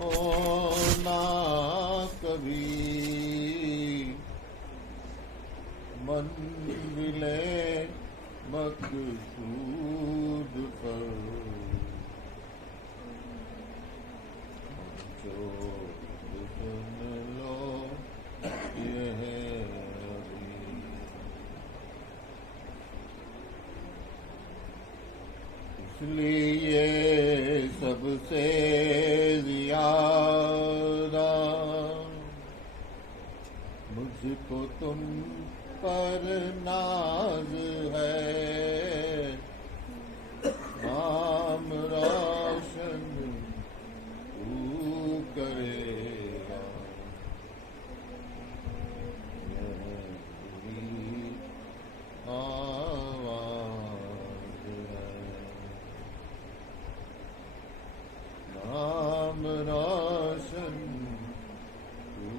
होना कभी मंजिले मकसूद पर जो सुन लो ये है अभी। इसलिए सबसे ज्यादा मुझको तुम पर नाज है, नाम रोशन तू करेगा। यह मेरी आवाज़ है, नाम रोशन तू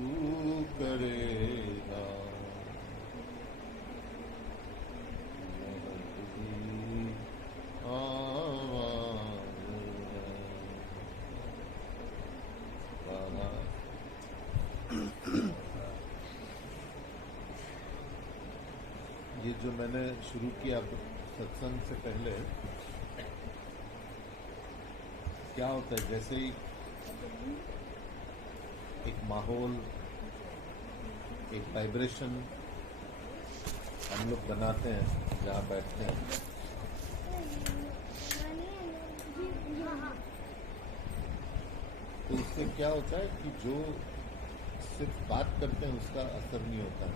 करेगा। यह मेरी आवाज़ है। गाना ये जो मैंने शुरू किया सत्संग से पहले, क्या होता है, जैसे ही एक माहौल, एक वाइब्रेशन हम लोग बनाते हैं जहाँ बैठते हैं, तो उससे क्या होता है कि जो सिर्फ बात करते हैं उसका असर नहीं होता है।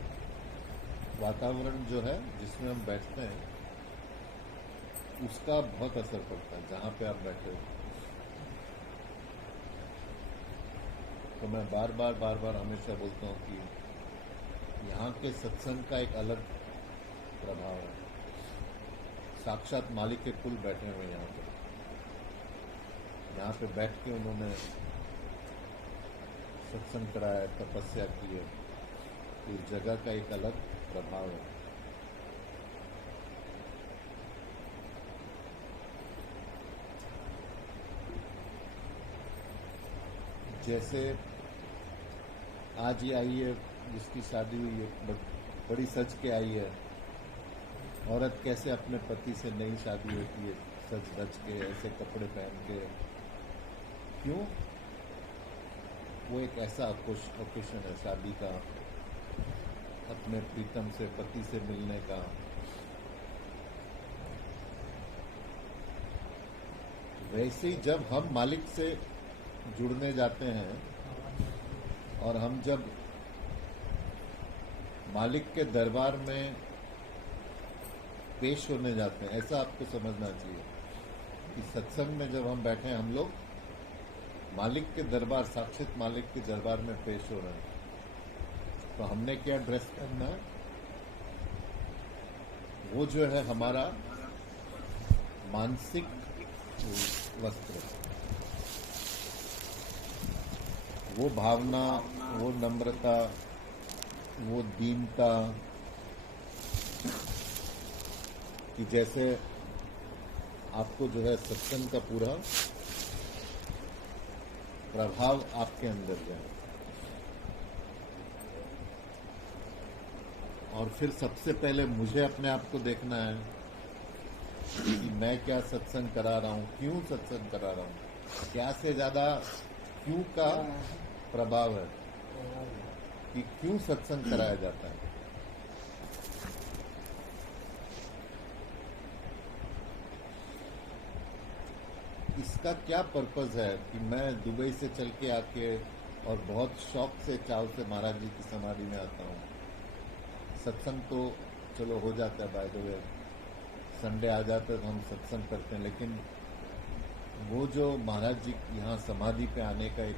वातावरण जो है जिसमें हम बैठते हैं उसका बहुत असर पड़ता है जहाँ पे आप बैठे हो। तो मैं बार बार हमेशा बोलता हूँ कि यहाँ के सत्संग का एक अलग प्रभाव है। साक्षात मालिक के कुल बैठे हुए यहाँ पे बैठ के उन्होंने सत्संग कराया, तपस्या की है। इस जगह का एक अलग प्रभाव है। जैसे आज ही आई है जिसकी शादी हुई है, बड़ी सज के आई है। औरत कैसे अपने पति से नई शादी होती है, सज धज के, ऐसे कपड़े पहन के। क्यों? वो एक ऐसा ओकेशन है शादी का, अपने प्रीतम से, पति से मिलने का। वैसे ही जब हम मालिक से जुड़ने जाते हैं और हम जब मालिक के दरबार में पेश होने जाते हैं, ऐसा आपको समझना चाहिए कि सत्संग में जब हम बैठे हैं, हम लोग मालिक के दरबार, साक्षात मालिक के दरबार में पेश हो रहे हैं। तो हमने क्या ड्रेस पहनना है? वो जो है हमारा मानसिक वस्त्र, वो भावना, वो नम्रता, वो दीनता, कि जैसे आपको जो है सत्संग का पूरा प्रभाव आपके अंदर जाए। और फिर सबसे पहले मुझे अपने आप को देखना है कि मैं क्या सत्संग करा रहा हूँ, क्यों सत्संग करा रहा हूँ। क्या से ज्यादा क्यों का प्रभाव है कि क्यों सत्संग कराया जाता है। इसका क्या पर्पस है कि मैं दुबई से चल के आके और बहुत शौक से, चाव से महाराज जी की समाधि में आता हूँ। सत्संग तो चलो हो जाता है, बाय द वे संडे आ जाता है तो हम सत्संग करते हैं, लेकिन वो जो महाराज जी यहाँ समाधि पे आने का एक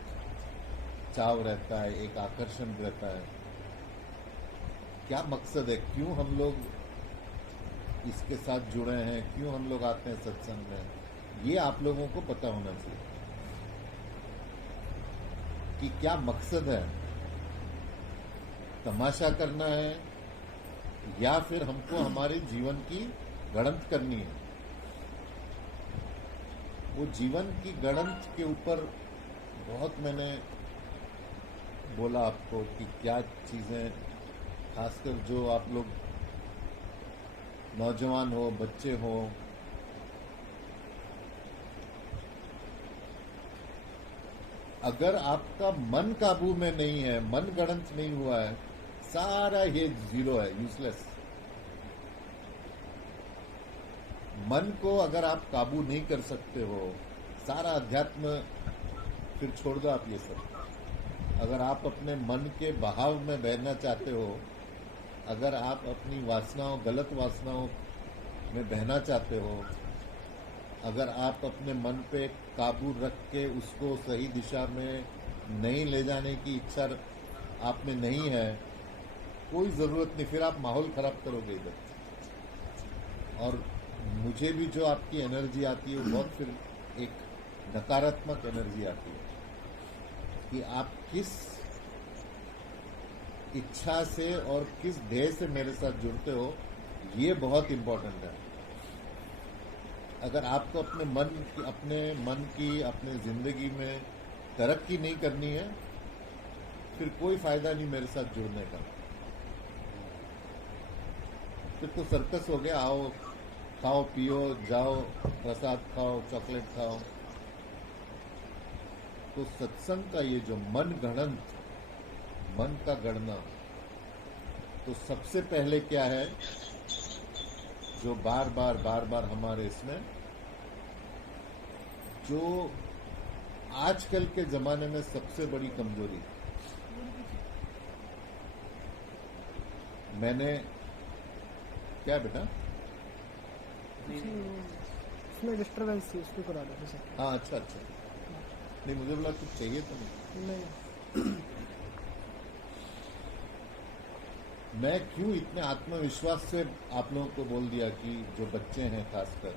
चाव रहता है, एक आकर्षण रहता है, क्या मकसद है, क्यों हम लोग इसके साथ जुड़े हैं, क्यों हम लोग आते हैं सत्संग में, ये आप लोगों को पता होना चाहिए कि क्या मकसद है। तमाशा करना है या फिर हमको हमारे जीवन की गणंत करनी है। वो जीवन की गणंत के ऊपर बहुत मैंने बोला आपको कि क्या चीज़ें, खासकर जो आप लोग नौजवान हो, बच्चे हो, अगर आपका मन काबू में नहीं है, मन गणत नहीं हुआ है, सारा ये जीरो है, यूजलेस। मन को अगर आप काबू नहीं कर सकते हो, सारा अध्यात्म फिर छोड़ दो आप ये सब। अगर आप अपने मन के बहाव में बहना चाहते हो, अगर आप अपनी वासनाओं, गलत वासनाओं में बहना चाहते हो, अगर आप अपने मन पे काबू रख के उसको सही दिशा में नहीं ले जाने की इच्छा आप में नहीं है, कोई ज़रूरत नहीं, फिर आप माहौल ख़राब करोगे इधर। और मुझे भी जो आपकी एनर्जी आती है वो बहुत फिर एक नकारात्मक एनर्जी आती है कि आप किस इच्छा से और किस ध्येय से मेरे साथ जुड़ते हो, ये बहुत इम्पोर्टेंट है। अगर आपको अपने मन की अपने ज़िंदगी में तरक्की नहीं करनी है, फिर कोई फ़ायदा नहीं मेरे साथ जुड़ने का। फिर तो सर्कस हो गया, आओ खाओ पियो जाओ, प्रसाद खाओ, चॉकलेट खाओ। तो सत्संग का ये जो मन गणंत, मन का गणना, तो सबसे पहले क्या है जो बार बार हमारे इसमें, जो आजकल के जमाने में सबसे बड़ी कमजोरी, मैंने क्या बेटा उसमें डिस्टर्बेंस थी, उसको करा दो सर। हाँ अच्छा, नहीं मुझे बोला कुछ चाहिए तो नहीं। मैं क्यों इतने आत्मविश्वास से आप लोगों को बोल दिया कि जो बच्चे हैं खासकर,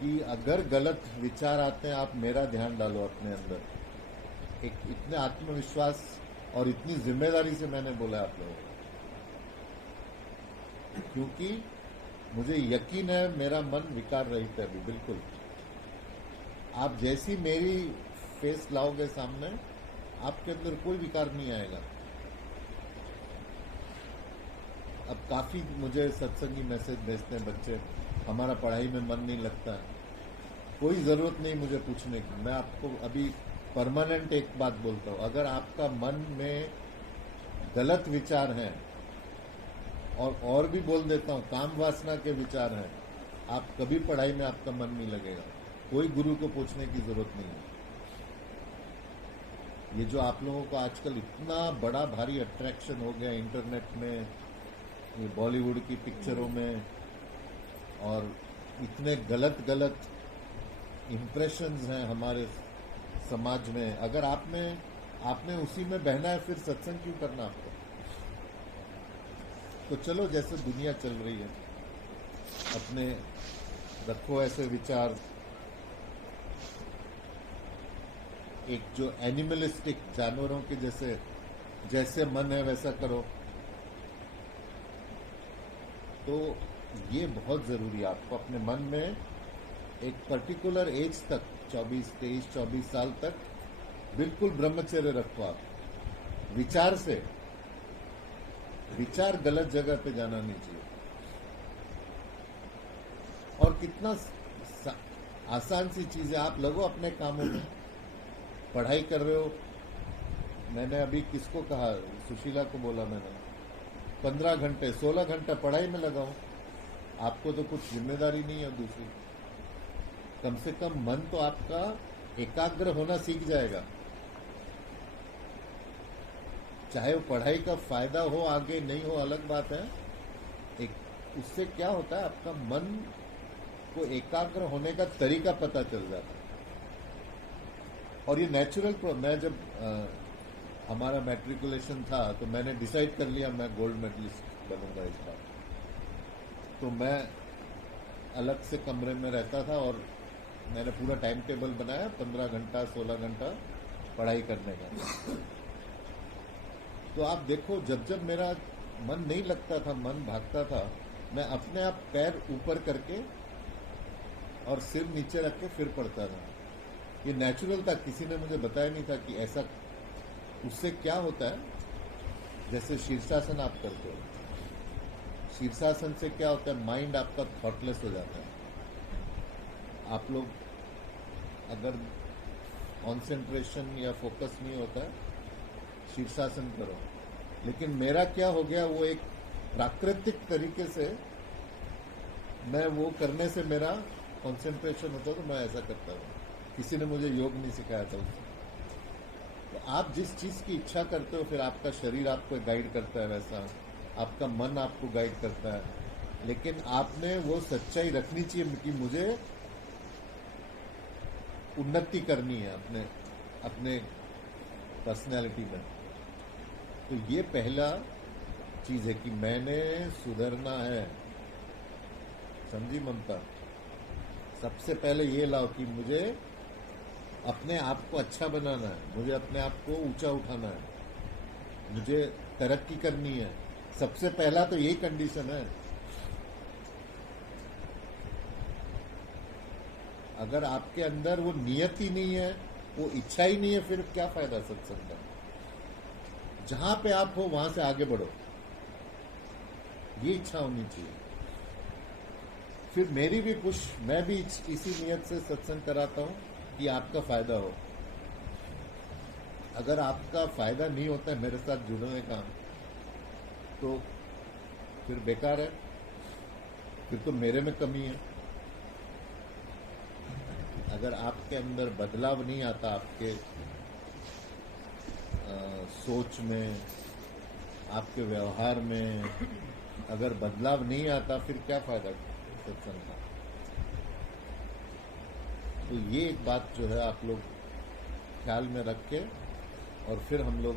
कि अगर गलत विचार आते हैं आप मेरा ध्यान डालो अपने अंदर। एक इतने आत्मविश्वास और इतनी जिम्मेदारी से मैंने बोला आप लोगों को, क्योंकि मुझे यकीन है मेरा मन विकार रहित है अभी बिल्कुल। आप जैसी मेरी फेस लाओगे सामने, आपके अंदर कोई विकार नहीं आएगा। अब काफ़ी मुझे सत्संगी मैसेज भेजते हैं बच्चे, हमारा पढ़ाई में मन नहीं लगता है। कोई ज़रूरत नहीं मुझे पूछने की, मैं आपको अभी परमानेंट एक बात बोलता हूँ, अगर आपका मन में गलत विचार हैं, और भी बोल देता हूँ काम वासना के विचार हैं, आप कभी पढ़ाई में आपका मन नहीं लगेगा। कोई गुरु को पूछने की ज़रूरत नहीं है। ये जो आप लोगों को आजकल इतना बड़ा भारी अट्रैक्शन हो गया इंटरनेट में, ये बॉलीवुड की पिक्चरों में, और इतने गलत इम्प्रेशंस हैं हमारे समाज में, अगर आपने उसी में बहना है, फिर सत्संग क्यों करना आपको? तो चलो जैसे दुनिया चल रही है, अपने रखो ऐसे विचार, एक जो एनिमलिस्टिक जानवरों के जैसे मन है वैसा करो। तो ये बहुत ज़रूरी है आपको अपने मन में एक पर्टिकुलर एज तक, 23 साल तक बिल्कुल ब्रह्मचर्य रखो आप। विचार गलत जगह पे जाना नहीं चाहिए। और कितना आसान सी चीज़ है, आप लगो अपने कामों में, पढ़ाई कर रहे हो। मैंने अभी किसको कहा, सुशीला को बोला मैंने, 15 घंटे 16 घंटा पढ़ाई में लगाओ। आपको तो कुछ जिम्मेदारी नहीं है दूसरी, कम से कम मन तो आपका एकाग्र होना सीख जाएगा। चाहे वो पढ़ाई का फायदा हो आगे नहीं हो अलग बात है, उससे क्या होता है, आपका मन को एकाग्र होने का तरीका पता चल जाता है। और ये नेचुरल मैं जब हमारा मैट्रिकुलेशन था तो मैंने डिसाइड कर लिया मैं गोल्ड मेडलिस्ट बनूंगा इस बार। तो मैं अलग से कमरे में रहता था और मैंने पूरा टाइम टेबल बनाया, 15 घंटा 16 घंटा पढ़ाई करने का। तो आप देखो, जब मेरा मन नहीं लगता था, मन भागता था, मैं अपने आप पैर ऊपर करके और सिर नीचे रख के फिर पढ़ता था। ये नेचुरल था, किसी ने मुझे बताया नहीं था कि ऐसा, उससे क्या होता है। जैसे शीर्षासन आप करते हो, शीर्षासन से क्या होता है, माइंड आपका थॉटलेस हो जाता है। आप लोग अगर कंसंट्रेशन या फोकस नहीं होता है, शीर्षासन करो। लेकिन मेरा क्या हो गया, वो एक प्राकृतिक तरीके से मैं वो करने से मेरा कंसंट्रेशन होता, तो मैं ऐसा करता हूँ। किसी ने मुझे योग नहीं सिखाया था उससे। तो आप जिस चीज़ की इच्छा करते हो, फिर आपका शरीर आपको गाइड करता है, वैसा आपका मन आपको गाइड करता है। लेकिन आपने वो सच्चाई रखनी चाहिए कि मुझे उन्नति करनी है अपने अपने पर्सनैलिटी में। तो ये पहला चीज है कि मैंने सुधरना है। समझी ममता? सबसे पहले ये लाओ कि मुझे अपने आप को अच्छा बनाना है, मुझे अपने आप को ऊंचा उठाना है, मुझे तरक्की करनी है। सबसे पहला तो यही कंडीशन है। अगर आपके अंदर वो नियत ही नहीं है, वो इच्छा ही नहीं है, फिर क्या फायदा सत्संग का। जहां पे आप हो वहां से आगे बढ़ो, ये इच्छा होनी चाहिए। फिर मेरी भी कुछ, मैं भी इसी नियत से सत्संग कराता हूं कि आपका फायदा हो। अगर आपका फायदा नहीं होता है मेरे साथ जुड़ने का, तो फिर बेकार है, फिर तो मेरे में कमी है। अगर आपके अंदर बदलाव नहीं आता, आपके सोच में, आपके व्यवहार में अगर बदलाव नहीं आता, फिर क्या फायदा सत्संग का। तो ये एक बात जो है आप लोग ख्याल में रख के, और फिर हम लोग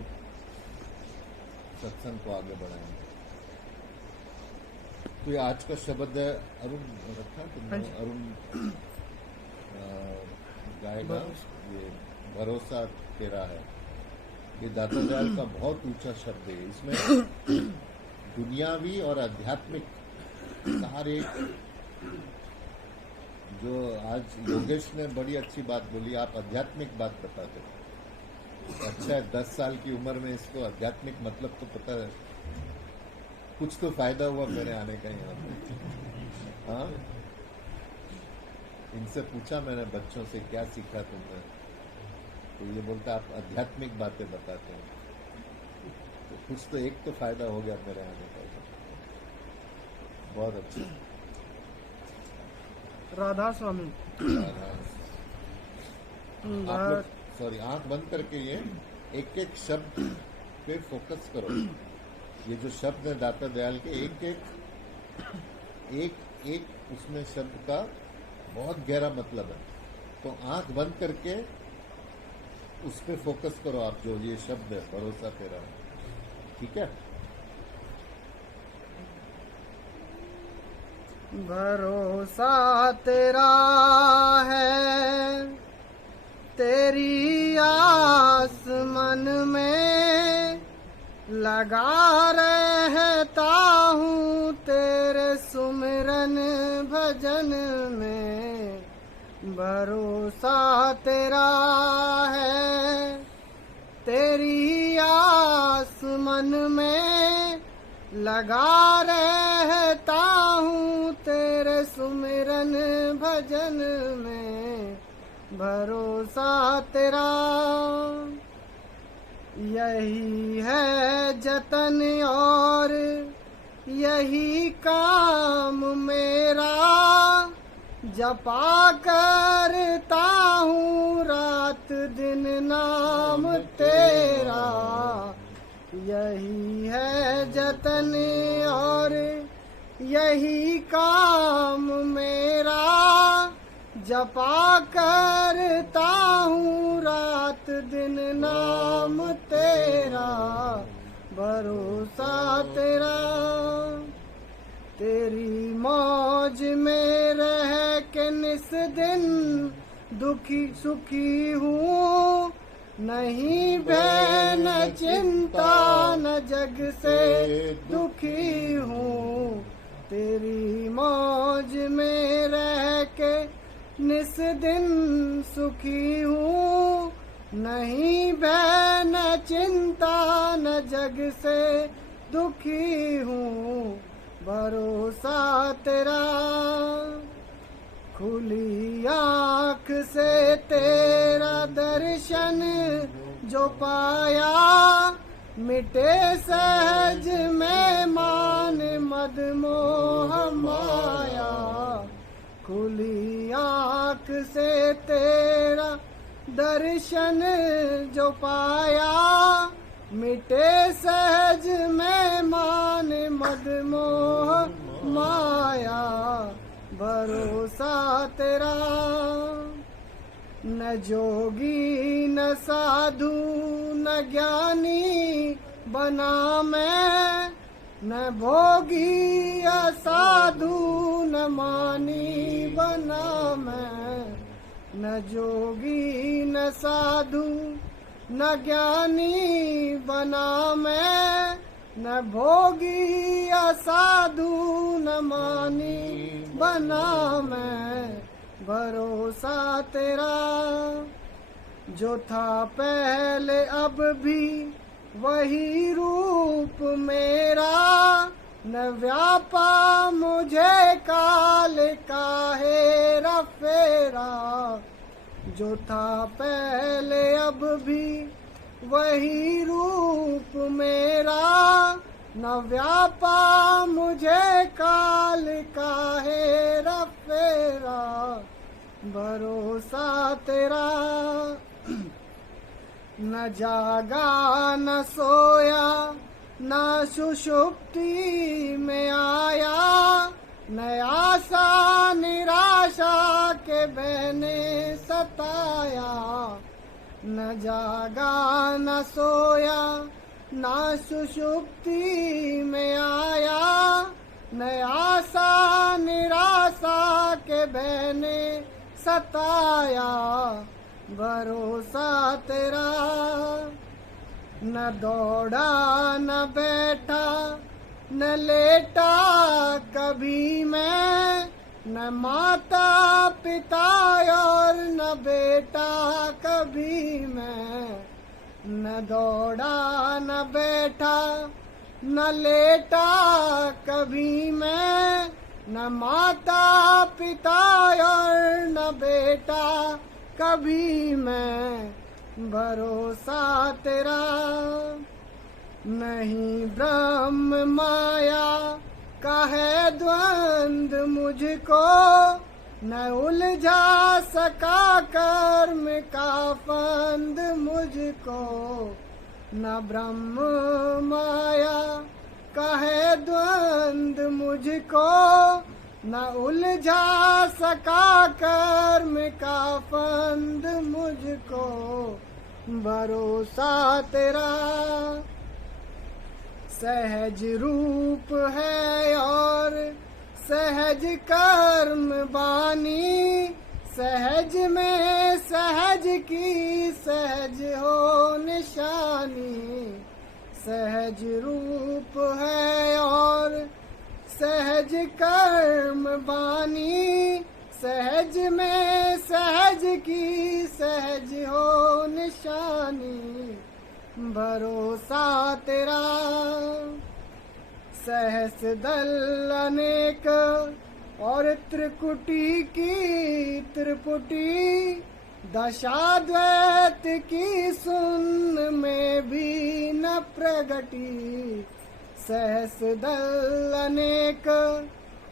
सत्संग को आगे बढ़ाएंगे। तो ये आज का शब्द है, अरुण रखा तुमने? अरुण गाएगा, ये भरोसा तेरा है। ये दाता दयाल का बहुत ऊंचा शब्द है। इसमें दुनियावी और आध्यात्मिक सारे, जो आज योगेश ने बड़ी अच्छी बात बोली, आप आध्यात्मिक बात बताते हो। अच्छा है, 10 साल की उम्र में इसको आध्यात्मिक मतलब तो पता है। कुछ तो फायदा हुआ मेरे आने का यहाँ पे। हाँ, इनसे पूछा मैंने बच्चों से, क्या सीखा तुमने? तो ये बोलता आप आध्यात्मिक बातें बताते हैं। तो कुछ तो एक तो फायदा हो गया मेरे आने का। बहुत अच्छा। राधा स्वामी। आप लोग सॉरी, आंख बंद करके ये एक एक शब्द पे फोकस करो। ये जो शब्द है दाता दयाल के, एक उसमें शब्द का बहुत गहरा मतलब है। तो आंख बंद करके उस पे फोकस करो आप, जो ये शब्द है भरोसा तेरा। ठीक है? भरोसा तेरा है, तेरी आस मन में लगा रहता हूँ, तेरे सुमिरन भजन में। भरोसा तेरा है, तेरी आस मन में लगा रहता हूँ, तेरे सुमिरन भजन में। भरोसा तेरा, यही है जतन और यही काम मेरा, जपा करता हूँ रात दिन नाम तेरा। यही है जतन और यही काम मेरा, जपा करता हूँ रात दिन नाम तेरा। भरोसा तेरा, तेरी मौज में रह के निस दिन दुखी सुखी हूँ, नहीं भय न चिंता न जग से दुखी हूँ। तेरी मौज में रह के निस दिन सुखी हूँ, नहीं भय न चिंता न जग से दुखी हूँ, भरोसा तेरा। खुली आँख से तेरा दर्शन जो पाया, मिटे सहज में मान मद मोह माया। खुली आँख से तेरा दर्शन जो पाया, मिटे सहज में मान मद मोह माया, भरोसा तेरा। न जोगी न साधु न ज्ञानी बना मैं, न भोगी असाधु न मानी बना मैं। न जोगी न साधु न ज्ञानी बना मैं, न भोगी असाधु न मानी बना मैं, भरोसा तेरा। जो था पहले अब भी वही रूप मेरा, न व्यापा मुझे काल काहे रफेरा। जो था पहले अब भी वही रूप मेरा, न व्यापा मुझे काल काहे रफेरा, भरोसा तेरा। न जागा न सोया न सुषुप्ति में आया, न आशा निराशा के बहने सताया। न जागा न सोया न सुषुप्ति में आया, न आशा निराशा के बहने सताया, भरोसा तेरा। न दौड़ा न बैठा न लेटा कभी मैं, न माता पिता और न बेटा कभी मैं। न दौड़ा न बैठा न लेटा कभी मैं, न माता पिता और न बेटा कभी मैं, भरोसा तेरा। नहीं ब्रह्म माया का है द्वंद मुझको, न उलझा सका कर्म का फंद मुझको। न ब्रह्म माया का है द्वंद मुझको, न उलझा सका कर्म का फंद मुझको, भरोसा तेरा। सहज रूप है और सहज कर्म बानी, सहज में सहज की सहज हो निशानी। सहज रूप है और सहज कर्म बानी, सहज में सहज की सहज हो निशानी, भरोसा तेरा। सहस दल अनेक और त्रिकुटी की त्रिपुटी, दशाद्वैत की सुन में भी न प्रगटी। सहस दल अनेक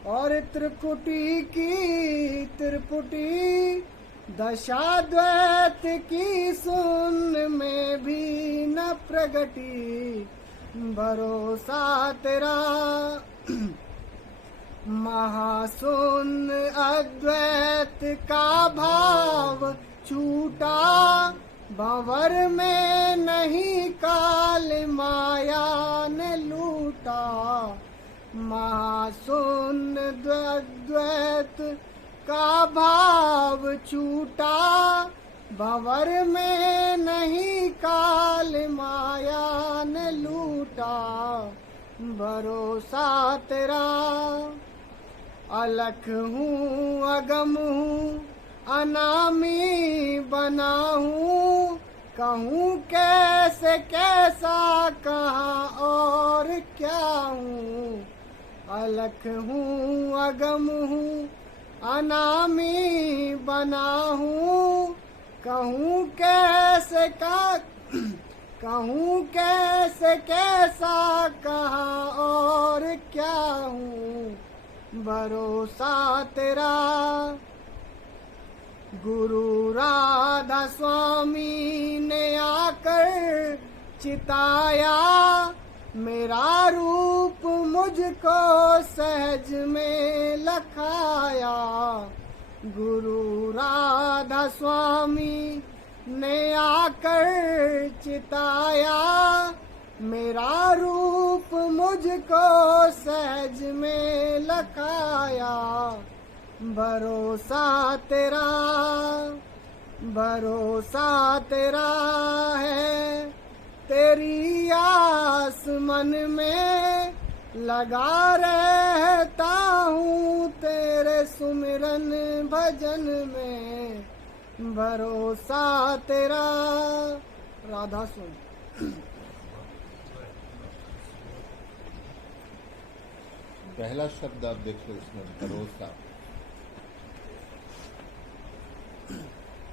और त्रिकुटी की त्रिपुटी, दशाद्वैत की सुन में भी न प्रगटी, भरोसा तेरा। महाशून्य अद्वैत का भाव छूटा, भंवर में नहीं काल माया ने लूटा। महाशून्य अद्वैत का भाव छूटा, भंवर में नहीं काल माया ने लूटा, भरोसा तेरा। अलख हूँ अगम हूँ अनामी बना हूँ, कहूँ कैसे कैसा, कहाँ और क्या हूँ। अलख हूँ अगम हूँ, अनामी बना हूँ, कहूँ कैसे कहूँ कैसे कैसा, कहाँ और क्या हूँ। भरोसा तेरा गुरु राधा स्वामी ने आकर चिताया, मेरा रूप मुझको सहज में लखाया। गुरु राधा स्वामी ने आकर चिताया, मेरा रूप मुझको सहज में लखाया। भरोसा तेरा है, तेरी आस मन में लगा रहता हूँ, तेरे सुमिरन भजन में। भरोसा तेरा। राधा सुन। पहला शब्द आप देखो इसमें, भरोसा।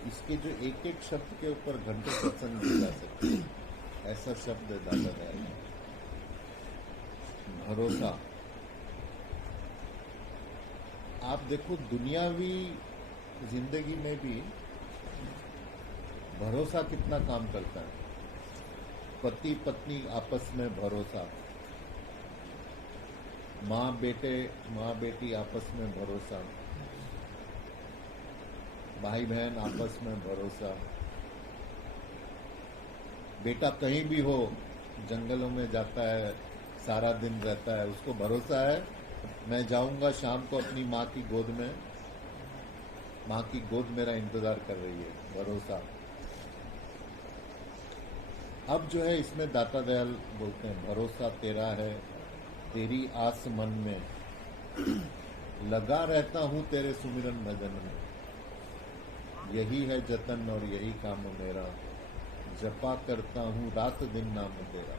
इसके जो एक एक शब्द के ऊपर घंटे सत्संग दी जा सकते, ऐसा शब्द दादा दयाल। भरोसा। आप देखो दुनियावी जिंदगी में भी भरोसा कितना काम करता है। पति पत्नी आपस में भरोसा, माँ बेटी आपस में भरोसा, भाई बहन आपस में भरोसा। बेटा कहीं भी हो, जंगलों में जाता है, सारा दिन रहता है, उसको भरोसा है मैं जाऊंगा शाम को अपनी माँ की गोद में, माँ की गोद मेरा इंतजार कर रही है। भरोसा। अब जो है इसमें दाता दयाल बोलते हैं, भरोसा तेरा है, तेरी आस मन में लगा रहता हूँ, तेरे सुमिरन भजन में। यही है जतन और यही काम मेरा, जपा करता हूँ रात दिन नाम तेरा।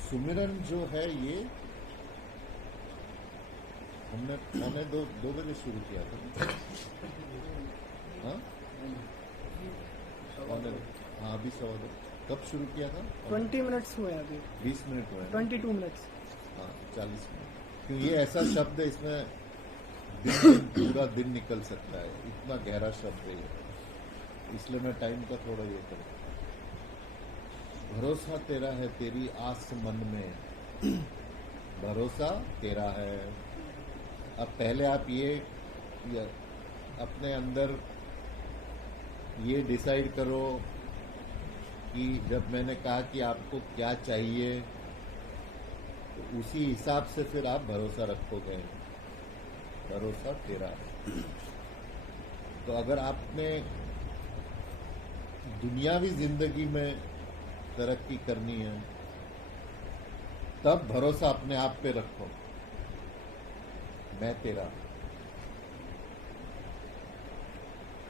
सुमिरन जो है ये हमने पौने दो बजे शुरू किया था। हाँ अभी 2:15। कब शुरू किया था? 20 मिनट्स हुए अभी। 20 मिनट हुए। 22 मिनट्स। हाँ 40 मिनट। क्यों ये ऐसा शब्द है, इसमें दिन पूरा दिन निकल सकता है, इतना गहरा शब्द है ये, इसलिए मैं टाइम का थोड़ा ये करूँ। भरोसा तेरा है, तेरी आस मन में। भरोसा तेरा है। अब पहले आप ये अपने अंदर ये डिसाइड करो कि जब मैंने कहा कि आपको क्या चाहिए, तो उसी हिसाब से फिर आप भरोसा रखोगे। भरोसा तेरा है। तो अगर आपने दुनियावी जिंदगी में तरक्की करनी है, तब भरोसा अपने आप पे रखो। मैं तेरा,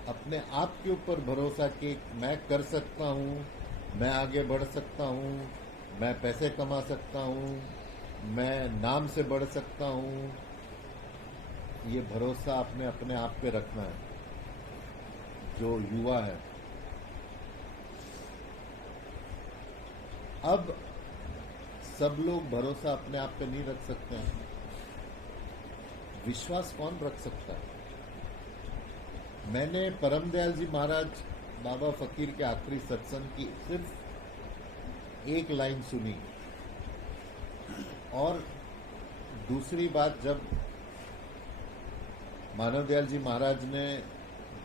अपने आप के ऊपर भरोसा कि मैं कर सकता हूँ, मैं आगे बढ़ सकता हूँ, मैं पैसे कमा सकता हूँ, मैं नाम से बढ़ सकता हूँ। ये भरोसा आपने अपने आप पे रखना है। जो युवा है, अब सब लोग भरोसा अपने आप पे नहीं रख सकते हैं। विश्वास कौन रख सकता है? मैंने परम दयाल जी महाराज बाबा फकीर के आखिरी सत्संग की सिर्फ एक लाइन सुनी, और दूसरी बात जब मानव दयाल जी महाराज ने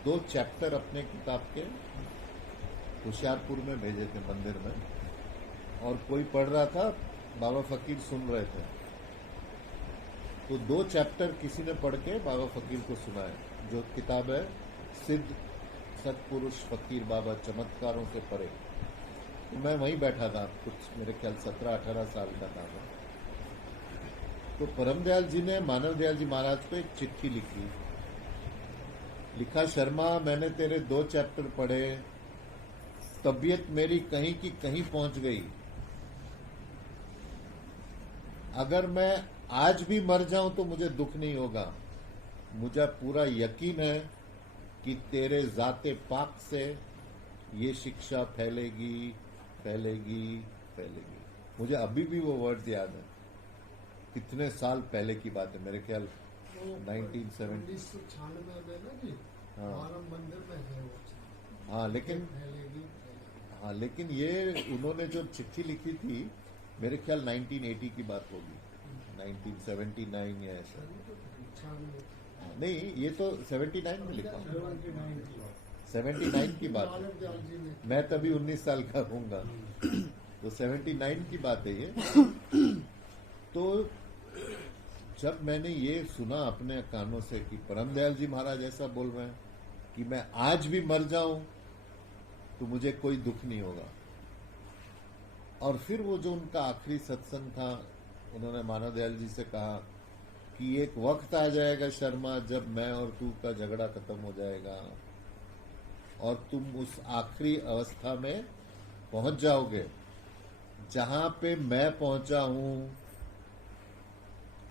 2 चैप्टर अपने किताब के होशियारपुर में भेजे थे मंदिर में, और कोई पढ़ रहा था, बाबा फकीर सुन रहे थे, तो 2 चैप्टर किसी ने पढ़ के बाबा फकीर को सुनाए। जो किताब है सिद्ध सत्पुरुष फकीर बाबा चमत्कारों से परे। तो मैं वहीं बैठा था, कुछ मेरे ख्याल 17-18 साल का था मैं। तो परम दयाल जी ने मानव दयाल जी महाराज को एक चिट्ठी लिखी। लिखा, शर्मा, मैंने तेरे 2 चैप्टर पढ़े, तबीयत मेरी कहीं की कहीं पहुंच गई। अगर मैं आज भी मर जाऊं तो मुझे दुख नहीं होगा। मुझे पूरा यकीन है कि तेरे जाते पाक से ये शिक्षा फैलेगी फैलेगी फैलेगी। मुझे अभी भी वो वर्ड्स याद है, कितने साल पहले की बात है, मेरे ख्याल 1970। 1996 में ना जी, हाँ। मानव मंदिर में है वो। हाँ लेकिन फैलेगी। हाँ लेकिन ये उन्होंने जो चिट्ठी लिखी थी, मेरे ख्याल 1980 की बात होगी, 1979 या ऐसा। 96 नहीं, ये तो 79 में लिखा, 79 की बात है। मानव दयाल जी ने। मैं तभी 19 साल का होऊंगा, तो 79 की बात है ये। तो जब मैंने ये सुना अपने कानों से कि परम दयाल जी महाराज ऐसा बोल रहे हैं कि मैं आज भी मर जाऊं तो मुझे कोई दुख नहीं होगा। और फिर वो जो उनका आखिरी सत्संग था, उन्होंने मानव दयाल जी से कहा कि एक वक्त आ जाएगा शर्मा, जब मैं और तू का झगड़ा खत्म हो जाएगा और तुम उस आखिरी अवस्था में पहुंच जाओगे जहां पे मैं पहुंचा हूं,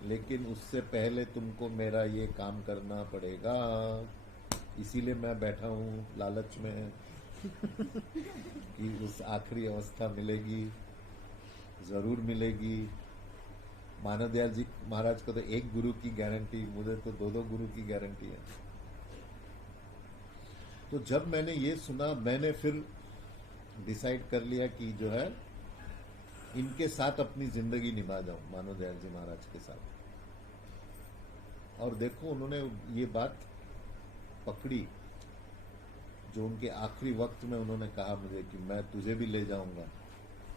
लेकिन उससे पहले तुमको मेरा ये काम करना पड़ेगा। इसीलिए मैं बैठा हूं लालच में कि उस आखिरी अवस्था मिलेगी, जरूर मिलेगी। मानव दयाल जी महाराज को तो एक गुरु की गारंटी, मुझे तो 2 गुरु की गारंटी है। तो जब मैंने ये सुना, मैंने फिर डिसाइड कर लिया कि जो है इनके साथ अपनी जिंदगी निभा जाऊं, मानव दयाल जी महाराज के साथ। और देखो, उन्होंने ये बात पकड़ी जो उनके आखिरी वक्त में उन्होंने कहा मुझे कि मैं तुझे भी ले जाऊंगा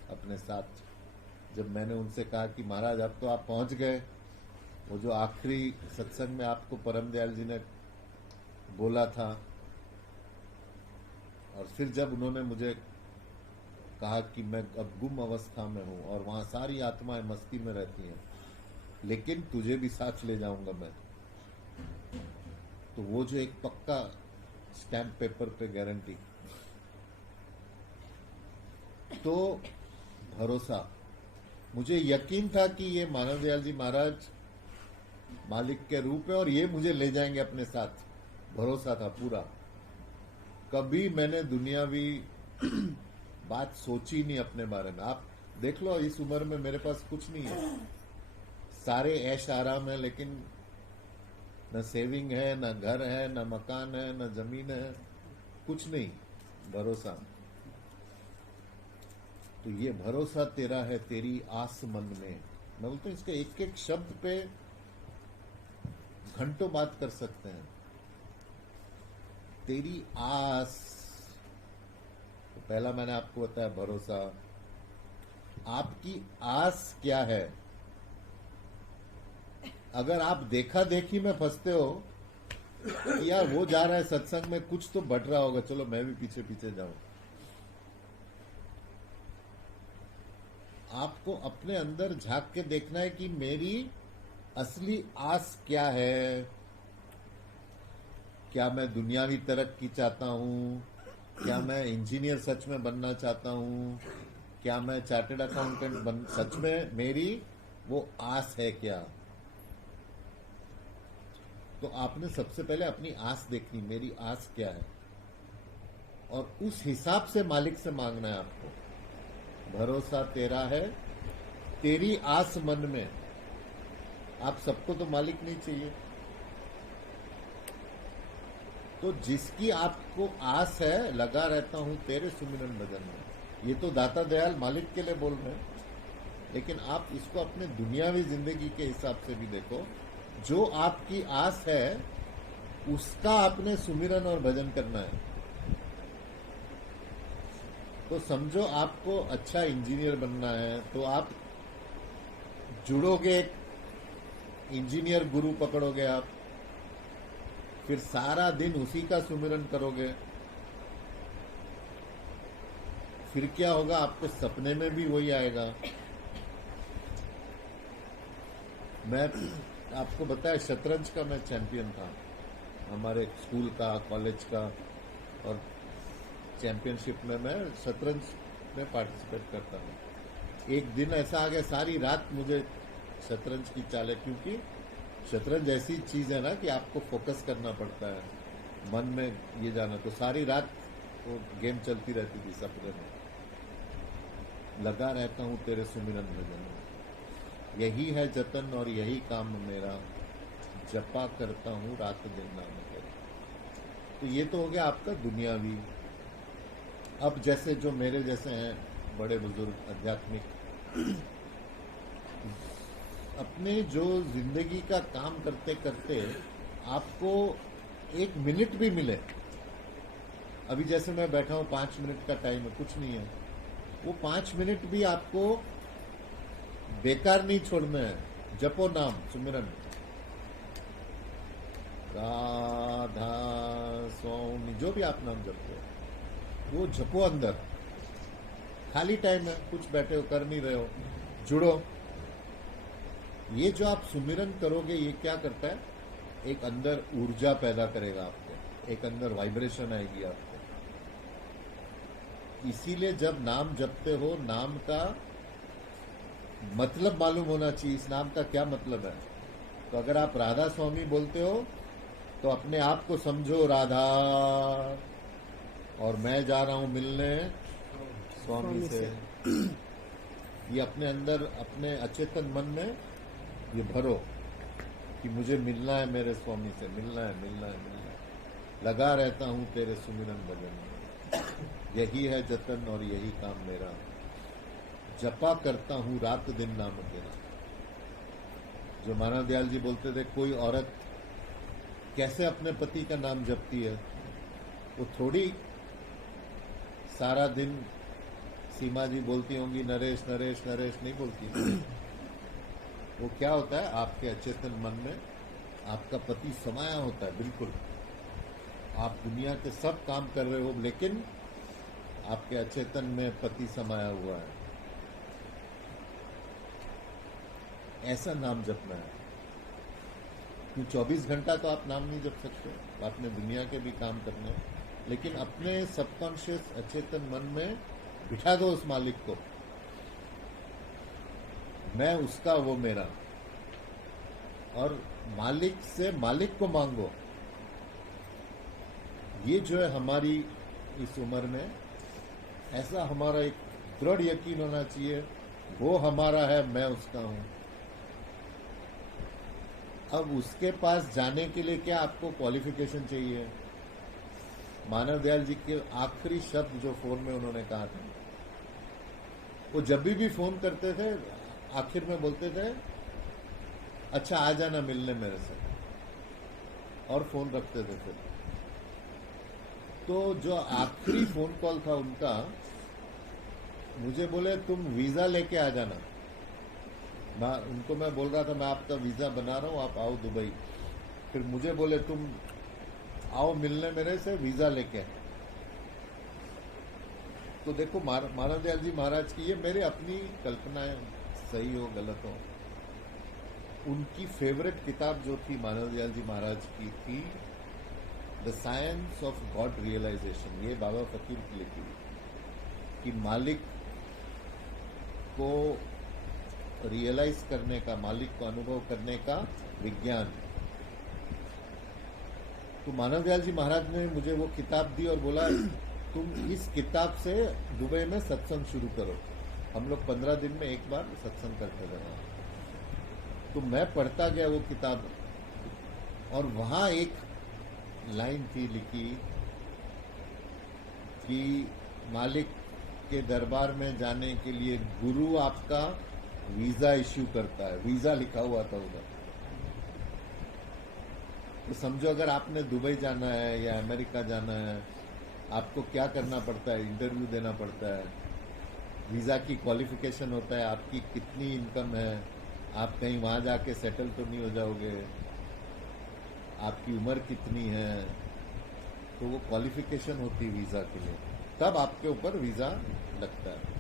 अपने साथ। जब मैंने उनसे कहा कि महाराज अब तो आप पहुंच गए, वो जो आखिरी सत्संग में आपको परम दयाल जी ने बोला था, और फिर जब उन्होंने मुझे कहा कि मैं अब गुम अवस्था में हूं और वहां सारी आत्माएं मस्ती में रहती हैं, लेकिन तुझे भी साथ ले जाऊंगा मैं, तो वो जो एक पक्का स्टैम्प पेपर पे गारंटी, तो भरोसा, मुझे यकीन था कि ये मानव दयाल जी महाराज मालिक के रूप है और ये मुझे ले जाएंगे अपने साथ। भरोसा था पूरा। कभी मैंने दुनियावी बात सोची नहीं अपने बारे में। आप देख लो, इस उम्र में मेरे पास कुछ नहीं है, सारे ऐश आराम है, लेकिन न सेविंग है, न घर है, न मकान है, न जमीन है, कुछ नहीं। भरोसा, तो ये भरोसा तेरा है, तेरी आस मन में। मैं बोलता हूं इसके एक एक शब्द पे घंटों बात कर सकते हैं। तेरी आस, तो पहला मैंने आपको बताया भरोसा। आपकी आस क्या है? अगर आप देखा देखी में फंसते हो कि यार वो जा रहा है सत्संग में, कुछ तो बढ़ रहा होगा, चलो मैं भी पीछे पीछे जाऊं। आपको अपने अंदर झांक के देखना है कि मेरी असली आस क्या है। क्या मैं दुनियावी तरक्की चाहता हूं? क्या मैं इंजीनियर सच में बनना चाहता हूं? क्या मैं चार्टर्ड अकाउंटेंट सच में मेरी वो आस है क्या? तो आपने सबसे पहले अपनी आस देखनी, मेरी आस क्या है, और उस हिसाब से मालिक से मांगना है आपको। भरोसा तेरा है, तेरी आस मन में। आप सबको तो मालिक नहीं चाहिए, तो जिसकी आपको आस है, लगा रहता हूं तेरे सुमिरन भजन में। ये तो दाता दयाल मालिक के लिए बोल रहे हैं, लेकिन आप इसको अपने दुनियावी जिंदगी के हिसाब से भी देखो। जो आपकी आस है उसका आपने सुमिरन और भजन करना है। तो समझो आपको अच्छा इंजीनियर बनना है, तो आप जुड़ोगे, इंजीनियर गुरु पकड़ोगे आप, फिर सारा दिन उसी का सुमिरन करोगे। फिर क्या होगा, आपके सपने में भी वही आएगा। मैं आपको बताया शतरंज का मैं चैंपियन था, हमारे स्कूल का, कॉलेज का, और चैंपियनशिप में मैं शतरंज में पार्टिसिपेट करता था। एक दिन ऐसा आ गया, सारी रात मुझे शतरंज की चालें, क्योंकि शतरंज ऐसी चीज है ना कि आपको फोकस करना पड़ता है, मन में ये जाना, तो सारी रात वो गेम चलती रहती थी सपने में। लगा रहता हूँ तेरे सुमिरन भजन में, यही है जतन और यही काम मेरा, जपा करता हूँ रात दिन नाम तेरा। तो ये तो हो गया आपका दुनियावी। अब जैसे जो मेरे जैसे हैं बड़े बुजुर्ग आध्यात्मिक, अपने जो जिंदगी का काम करते करते आपको एक मिनट भी मिले, अभी जैसे मैं बैठा हूं 5 मिनट का टाइम है, कुछ नहीं है, वो 5 मिनट भी आपको बेकार नहीं छोड़ना है। जपो नाम सुमिरन, राधा स्वामी, जो भी आप नाम जपते हो वो जपो अंदर। खाली टाइम है, कुछ बैठे हो कर नहीं रहे हो, जुड़ो। ये जो आप सुमिरन करोगे ये क्या करता है, एक अंदर ऊर्जा पैदा करेगा आपको, एक अंदर वाइब्रेशन आएगी आपको। इसीलिए जब नाम जपते हो, नाम का मतलब मालूम होना चाहिए, इस नाम का क्या मतलब है। तो अगर आप राधा स्वामी बोलते हो तो अपने आप को समझो राधा, और मैं जा रहा हूं मिलने स्वामी से। ये अपने अंदर, अपने अचेतन मन में ये भरो कि मुझे मिलना है मेरे स्वामी से, मिलना है, मिलना है, मिलना है। लगा रहता हूं तेरे सुमिरन भजन में, यही है जतन और यही काम मेरा, जपा करता हूं रात दिन नाम तेरा। जो मानव दयाल जी बोलते थे, कोई औरत कैसे अपने पति का नाम जपती है, वो थोड़ी सारा दिन सीमा जी बोलती होंगी नरेश नरेश नरेश, नहीं बोलती। वो क्या होता है, आपके अचेतन मन में आपका पति समाया होता है, बिल्कुल आप दुनिया के सब काम कर रहे हो लेकिन आपके अचेतन में पति समाया हुआ है। ऐसा नाम जपना है। कि 24 घंटा तो आप नाम नहीं जप सकते, आपने दुनिया के भी काम करने हैं, लेकिन अपने सबकॉन्शियस अचेतन मन में बिठा दो उस मालिक को, मैं उसका वो मेरा, और मालिक से मालिक को मांगो। ये जो है हमारी इस उम्र में, ऐसा हमारा एक दृढ़ यकीन होना चाहिए, वो हमारा है, मैं उसका हूं। अब उसके पास जाने के लिए क्या आपको क्वालिफिकेशन चाहिए? मानव दयाल जी के आखिरी शब्द जो फोन में उन्होंने कहा था, वो जब भी फोन करते थे आखिर में बोलते थे, अच्छा आ जाना मिलने मेरे से, और फोन रखते थे फिर। तो जो आखिरी फोन कॉल था उनका, मुझे बोले तुम वीजा लेके आ जाना। उनको मैं बोल रहा था मैं आपका वीजा बना रहा हूं, आप आओ दुबई। फिर मुझे बोले तुम आओ मिलने मेरे से, वीजा लेके। तो देखो मानव दयाल जी महाराज की, ये मेरे अपनी कल्पनाएं, सही हो गलत हो, उनकी फेवरेट किताब जो थी मानव दयाल जी महाराज की थी, the science of God realization. ये बाबा फकीर की लिखी, कि मालिक को रियलाइज करने का, मालिक को अनुभव करने का विज्ञान। तो मानव दयाल जी महाराज ने मुझे वो किताब दी और बोला तुम इस किताब से दुबई में सत्संग शुरू करो। हम लोग 15 दिन में एक बार सत्संग करते थे। तो मैं पढ़ता गया वो किताब, और वहां एक लाइन थी लिखी कि मालिक के दरबार में जाने के लिए गुरु आपका वीजा इश्यू करता है। वीजा लिखा हुआ था उधर। तो समझो अगर आपने दुबई जाना है या अमेरिका जाना है, आपको क्या करना पड़ता है? इंटरव्यू देना पड़ता है, वीजा की क्वालिफिकेशन होता है, आपकी कितनी इनकम है, आप कहीं वहां जाके सेटल तो नहीं हो जाओगे, आपकी उम्र कितनी है, तो वो क्वालिफिकेशन होती है वीजा के लिए, तब आपके ऊपर वीजा लगता है।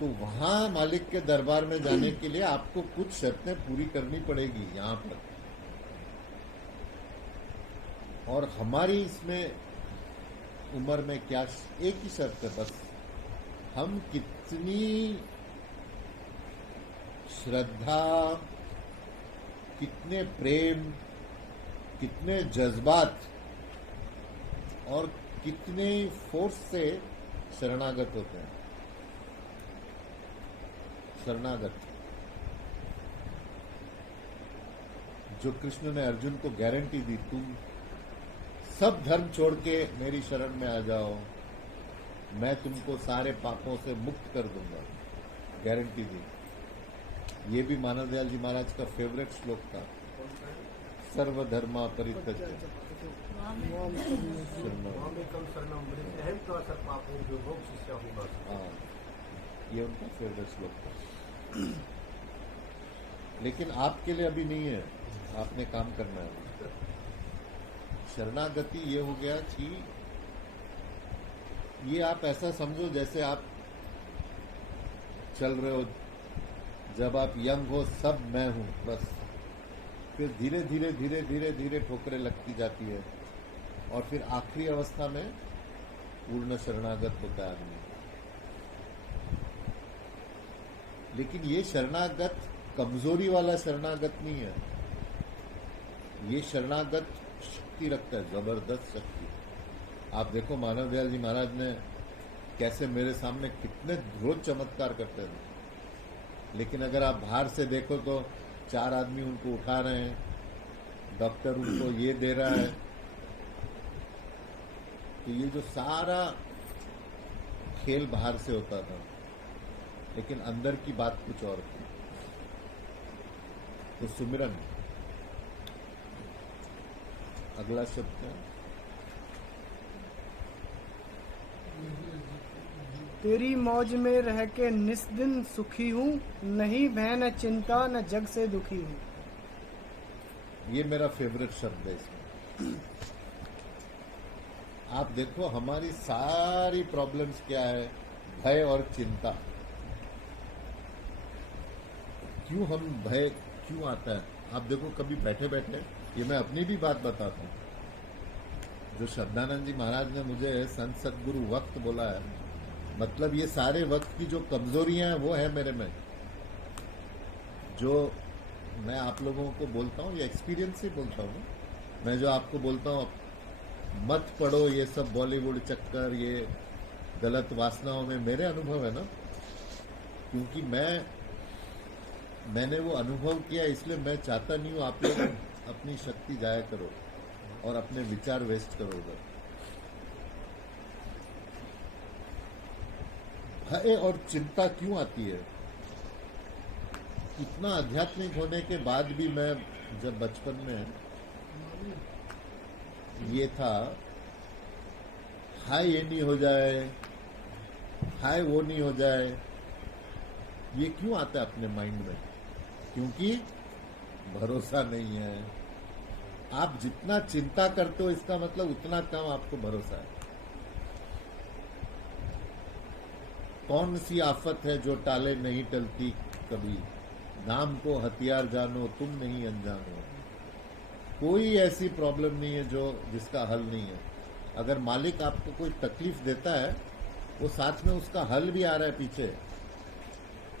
तो वहां मालिक के दरबार में जाने के लिए आपको कुछ शर्तें पूरी करनी पड़ेगी यहां पर। और हमारी इसमें उम्र में क्या एक ही शर्त है बस, हम कितनी श्रद्धा, कितने प्रेम, कितने जज्बात और कितने फोर्स से शरणागत होते हैं। शरणागत जो कृष्ण ने अर्जुन को गारंटी दी, तुम सब धर्म छोड़ के मेरी शरण में आ जाओ, मैं तुमको सारे पापों से मुक्त कर दूंगा, गारंटी दी। ये भी मानव दयाल जी महाराज का फेवरेट श्लोक था, सर्वधर्मा परित्यज्य हाँ, ये उनका फेवरेट श्लोक था। लेकिन आपके लिए अभी नहीं है, आपने काम करना है। शरणागति ये हो गया कि ये आप ऐसा समझो जैसे आप चल रहे हो, जब आप यंग हो सब मैं हूं बस, फिर धीरे धीरे धीरे धीरे धीरे ठोकरें लगती जाती है और फिर आखिरी अवस्था में पूर्ण शरणागत होता है आदमी। लेकिन ये शरणागत कमजोरी वाला शरणागत नहीं है, ये शरणागत शक्ति रखता है, जबरदस्त शक्ति। आप देखो मानव दयाल जी महाराज ने कैसे मेरे सामने कितने रोज चमत्कार करते थे, लेकिन अगर आप बाहर से देखो तो 4 आदमी उनको उठा रहे हैं, डॉक्टर उनको ये दे रहा है, तो ये जो सारा खेल बाहर से होता था, लेकिन अंदर की बात कुछ और थी। तो सुमिरन, अगला शब्द है तेरी मौज में रह के निस्दिन सुखी हूँ, नहीं भय न चिंता न जग से दुखी हूँ। ये मेरा फेवरेट शब्द है इसमें। आप देखो हमारी सारी प्रॉब्लम्स क्या है, भय और चिंता। क्यों हम भय क्यों आता है? आप देखो कभी बैठे बैठे, ये मैं अपनी भी बात बताता हूँ, जो शब्दानंद जी महाराज ने मुझे संत सदगुरु वक्त बोला है, मतलब ये सारे वक्त की जो कमजोरियां हैं वो है मेरे में। जो मैं आप लोगों को बोलता हूँ, ये एक्सपीरियंस से बोलता हूँ, मैं जो आपको बोलता हूँ मत पढ़ो ये सब बॉलीवुड चक्कर, ये गलत वासनाओं में, मेरे अनुभव है ना, क्योंकि मैंने वो अनुभव किया, इसलिए मैं चाहता नहीं हूँ आप लोग अपनी शक्ति जाया करो और अपने विचार वेस्ट करो उधर। भय और चिंता क्यों आती है? इतना आध्यात्मिक होने के बाद भी मैं जब बचपन में ये था, हाय ये नहीं हो जाए, हाय वो नहीं हो जाए, ये क्यों आता है अपने माइंड में? क्योंकि भरोसा नहीं है। आप जितना चिंता करते हो इसका मतलब उतना कम आपको भरोसा है। कौन सी आफत है जो टाले नहीं टलती कभी, नाम को हथियार जानो तुम नहीं अनजान हो। कोई ऐसी प्रॉब्लम नहीं है जो जिसका हल नहीं है। अगर मालिक आपको कोई तकलीफ देता है, वो साथ में उसका हल भी आ रहा है पीछे।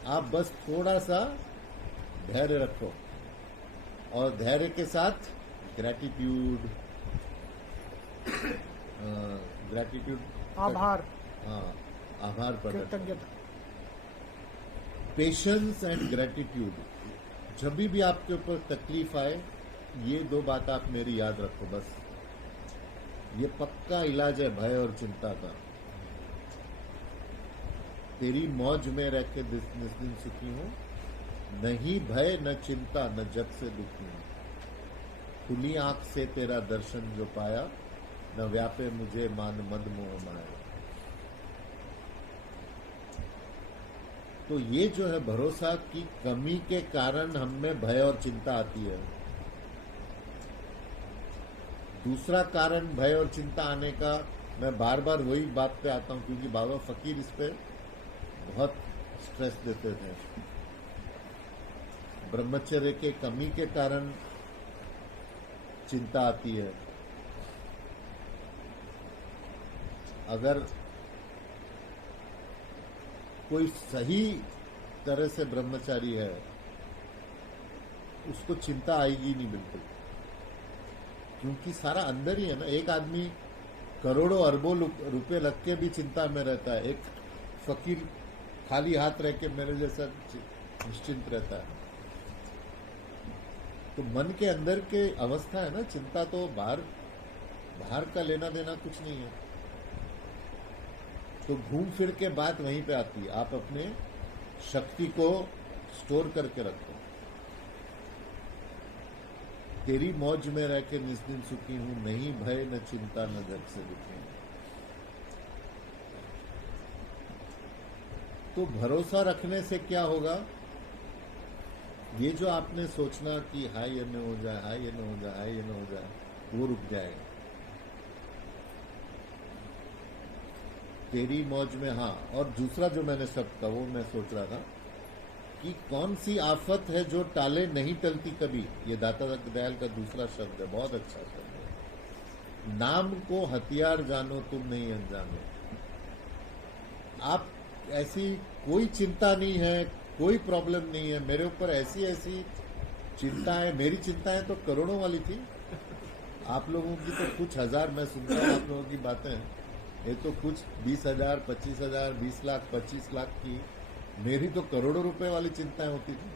आप बस थोड़ा सा धैर्य रखो और धैर्य के साथ ग्रैटिट्यूड, आभार, हाँ, आभार प्रकट, कृतज्ञता, पेशेंस एंड ग्रैटिट्यूड। जब भी आपके ऊपर तकलीफ आए, ये 2 बात आप मेरी याद रखो बस। ये पक्का इलाज है भय और चिंता का। तेरी मौज में रह के निस्दिन सुखी हूं, नहीं भय न चिंता न जग से दुखी हूं। खुली आंख से तेरा दर्शन जो पाया, न व्यापे मुझे मान मद मोह माया। तो ये जो है भरोसा की कमी के कारण हम में भय और चिंता आती है। दूसरा कारण भय और चिंता आने का, मैं बार बार वही बात पे आता हूं क्योंकि बाबा फकीर इस पे बहुत स्ट्रेस देते थे। ब्रह्मचर्य के कमी के कारण चिंता आती है। अगर कोई सही तरह से ब्रह्मचारी है उसको चिंता आएगी नहीं बिल्कुल, क्योंकि सारा अंदर ही है ना। एक आदमी करोड़ों अरबों रुपए लग के भी चिंता में रहता है, एक फकीर खाली हाथ रह के मेरे जैसा निश्चिंत रहता है। तो मन के अंदर के अवस्था है ना चिंता, तो बाहर का लेना देना कुछ नहीं है। तो घूम फिर के बात वहीं पे आती है, आप अपने शक्ति को स्टोर करके रखो। तेरी मौज में रह के निस्दिन सुखी हूं, नहीं भय न चिंता न जग से दुखी हूं। तो भरोसा रखने से क्या होगा, ये जो आपने सोचना कि हाय ये न हो जाए, हाय ये न हो जाए, हाय ये न हो जाए, वो रुक जाएगा। तेरी मौज में, हाँ। और दूसरा जो मैंने शब्द था वो मैं सोच रहा था कि कौन सी आफत है जो टाले नहीं टलती कभी। ये दाता दयाल का दूसरा शब्द है, बहुत अच्छा शब्द है। नाम को हथियार जानो तुम नहीं अनजानो। आप ऐसी कोई चिंता नहीं है, कोई प्रॉब्लम नहीं है, मेरे ऊपर ऐसी ऐसी चिंता है। मेरी चिंताएं तो करोड़ों वाली थी, आप लोगों की तो कुछ हजार। मैं सुनता हूँ आप लोगों की बातें, ये तो कुछ 20,000, 25,000, 20 लाख, 25 लाख की। मेरी तो करोड़ों रुपए वाली चिंताएं होती थी।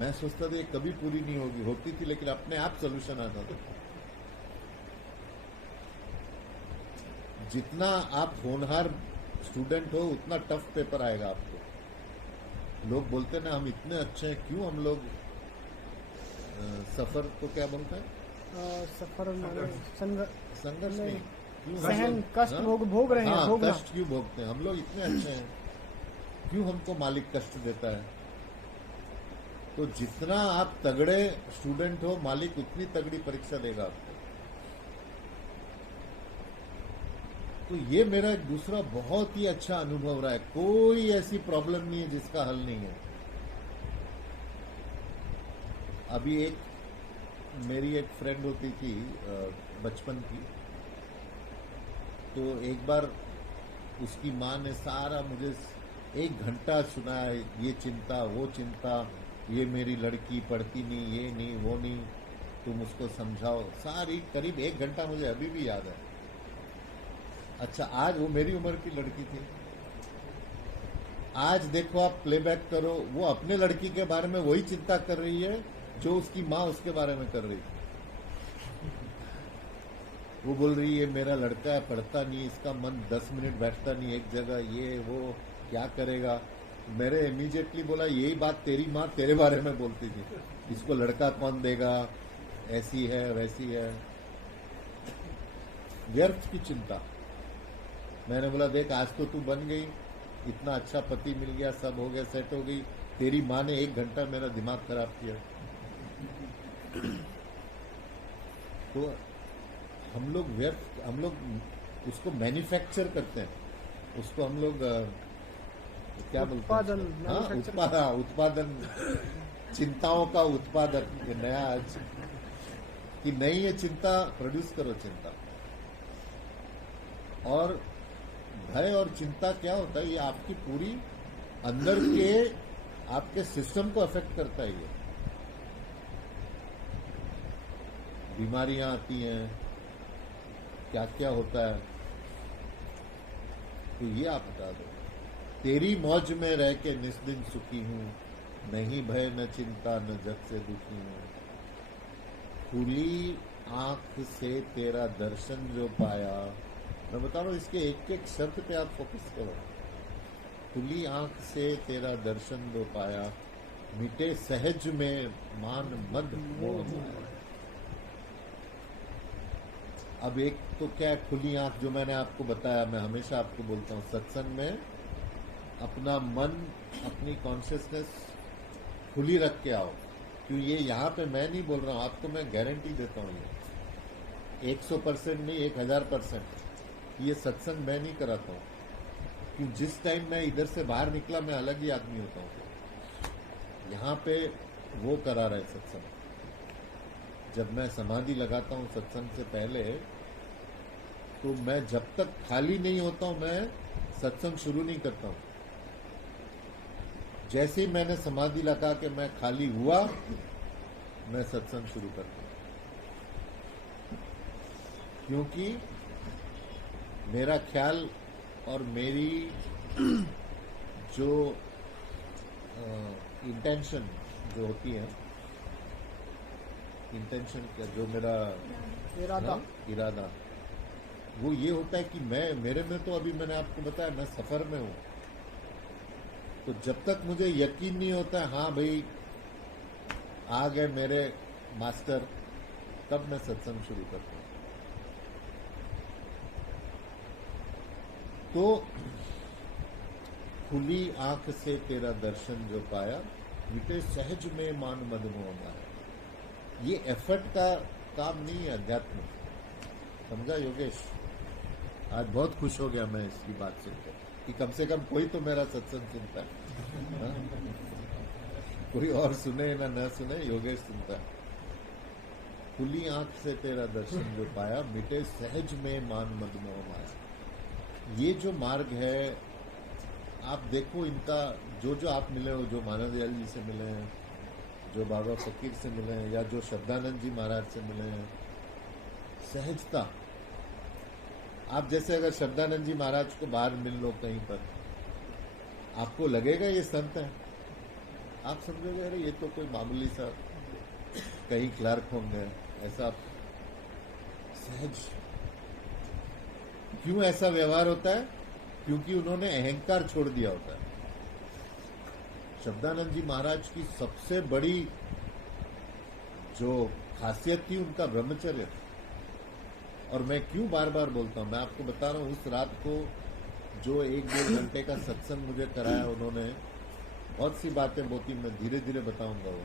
मैं सोचता था ये कभी पूरी नहीं होगी, होती थी लेकिन अपने आप सोल्यूशन आता था। जितना आप होनहार स्टूडेंट हो उतना टफ पेपर आएगा आपको। लोग बोलते ना हम इतने अच्छे हैं, क्यों हम लोग सफर को क्या बोलते हैं, सफर संघर्ष नहीं, क्यों हम सहन लोग- कष्ट हाँ? भोग रहे हैं, हाँ, भोगना। कष्ट क्यों भोगते हैं, हम लोग इतने अच्छे हैं, क्यों हमको मालिक कष्ट देता है। तो जितना आप तगड़े स्टूडेंट हो, मालिक उतनी तगड़ी परीक्षा देगा आपको। तो ये मेरा एक दूसरा बहुत ही अच्छा अनुभव रहा है। कोई ऐसी प्रॉब्लम नहीं है जिसका हल नहीं है। अभी मेरी एक फ्रेंड होती थी बचपन की, तो एक बार उसकी माँ ने सारा मुझे 1 घंटा सुनाया, ये चिंता वो चिंता, ये मेरी लड़की पढ़ती नहीं, ये नहीं वो नहीं, तुम उसको समझाओ। सारी करीब 1 घंटा मुझे अभी भी याद है। अच्छा, आज वो मेरी उम्र की लड़की थी। आज देखो आप प्लेबैक करो, वो अपने लड़की के बारे में वही चिंता कर रही है जो उसकी माँ उसके बारे में कर रही थी। वो बोल रही है मेरा लड़का है, पढ़ता नहीं, इसका मन 10 मिनट बैठता नहीं एक जगह, ये वो क्या करेगा। मेरे इमीडिएटली बोला यही बात तेरी माँ तेरे बारे में बोलती थी, इसको लड़का कौन देगा, ऐसी है वैसी है, व्यर्थ की चिंता। मैंने बोला देख आज तो तू बन गई, इतना अच्छा पति मिल गया, सब हो गया, सेट हो गई, तेरी माँ ने 1 घंटा मेरा दिमाग खराब किया। तो हम लोग उसको मैन्युफैक्चर करते हैं, उसको हम लोग क्या बोलते हैं, हाँ उत्पादन, चिंताओं का उत्पादन। ये नया आज कि नहीं, ये चिंता प्रोड्यूस करो चिंता। और भय और चिंता क्या होता है, ये आपकी पूरी अंदर के आपके सिस्टम को अफेक्ट करता है। ये बीमारियां आती हैं, क्या क्या होता है, तो ये आप बता दो। तेरी मौज में रह के निस्दिन सुखी हूं, नहीं भय न चिंता न जग से दुखी हूं। खुली आंख से तेरा दर्शन जो पाया, मैं बता रहा हूं इसके एक एक शब्द पे आप फोकस करो। खुली आंख से तेरा दर्शन जो पाया, मिटे सहज में मान मद मोह माया। अब एक तो क्या है खुली आंख, जो मैंने आपको बताया, मैं हमेशा आपको बोलता हूँ सत्संग में अपना मन, अपनी कॉन्शियसनेस खुली रख के आओ। क्यों, ये यहाँ पे मैं नहीं बोल रहा हूँ, आपको मैं गारंटी देता हूँ, ये 100% नहीं 1000%, ये सत्संग मैं नहीं कराता हूँ, कि जिस टाइम मैं इधर से बाहर निकला मैं अलग ही आदमी होता हूँ। यहाँ पे वो करा रहे सत्संग। जब मैं समाधि लगाता हूँ सत्संग से पहले, तो मैं जब तक खाली नहीं होता हूँ मैं सत्संग शुरू नहीं करता हूँ। जैसे ही मैंने समाधि लगा के मैं खाली हुआ, मैं सत्संग शुरू करता हूँ। क्योंकि मेरा ख्याल और मेरी जो इंटेंशन जो होती है, इंटेंशन क्या, जो मेरा इरादा, वो ये होता है कि मेरे में तो अभी मैंने आपको बताया मैं सफर में हूं। तो जब तक मुझे यकीन नहीं होता है हाँ भाई आ गए मेरे मास्टर, तब मैं सत्संग शुरू करता हूं। तो खुली आंख से तेरा दर्शन जो पाया, मिटे सहज में मान मद मोह माया। ये एफर्ट का काम नहीं है अध्यात्म। समझा योगेश? आज बहुत खुश हो गया मैं इसकी बात सुनकर कि कम से कम कोई तो मेरा सत्संग सुनता है। हाँ? कोई और सुने ना सुने, योगेश सुनता है। खुली आंख से तेरा दर्शन जो पाया, मिटे सहज में मान मद मोह माया। ये जो मार्ग है, आप देखो इनका जो आप मिले हो, जो मानव दयाल जी से मिले हैं, जो बाबा फकीर से मिले हैं, या जो शब्दानंद जी महाराज से मिले हैं, सहजता। आप जैसे अगर शब्दानंद जी महाराज को बाहर मिल लो कहीं पर, आपको लगेगा ये संत है। आप समझोगे अरे ये तो कोई मामूली सा कहीं क्लर्क होंगे, ऐसा सहज। क्यों ऐसा व्यवहार होता है? क्योंकि उन्होंने अहंकार छोड़ दिया होता है। शब्दानंद जी महाराज की सबसे बड़ी जो खासियत थी उनका ब्रह्मचर्य। और मैं क्यों बार बार बोलता हूं, मैं आपको बता रहा हूं, उस रात को जो 1-2 घंटे का सत्संग मुझे कराया उन्होंने, बहुत सी बातें होती, मैं धीरे धीरे बताऊंगा वो।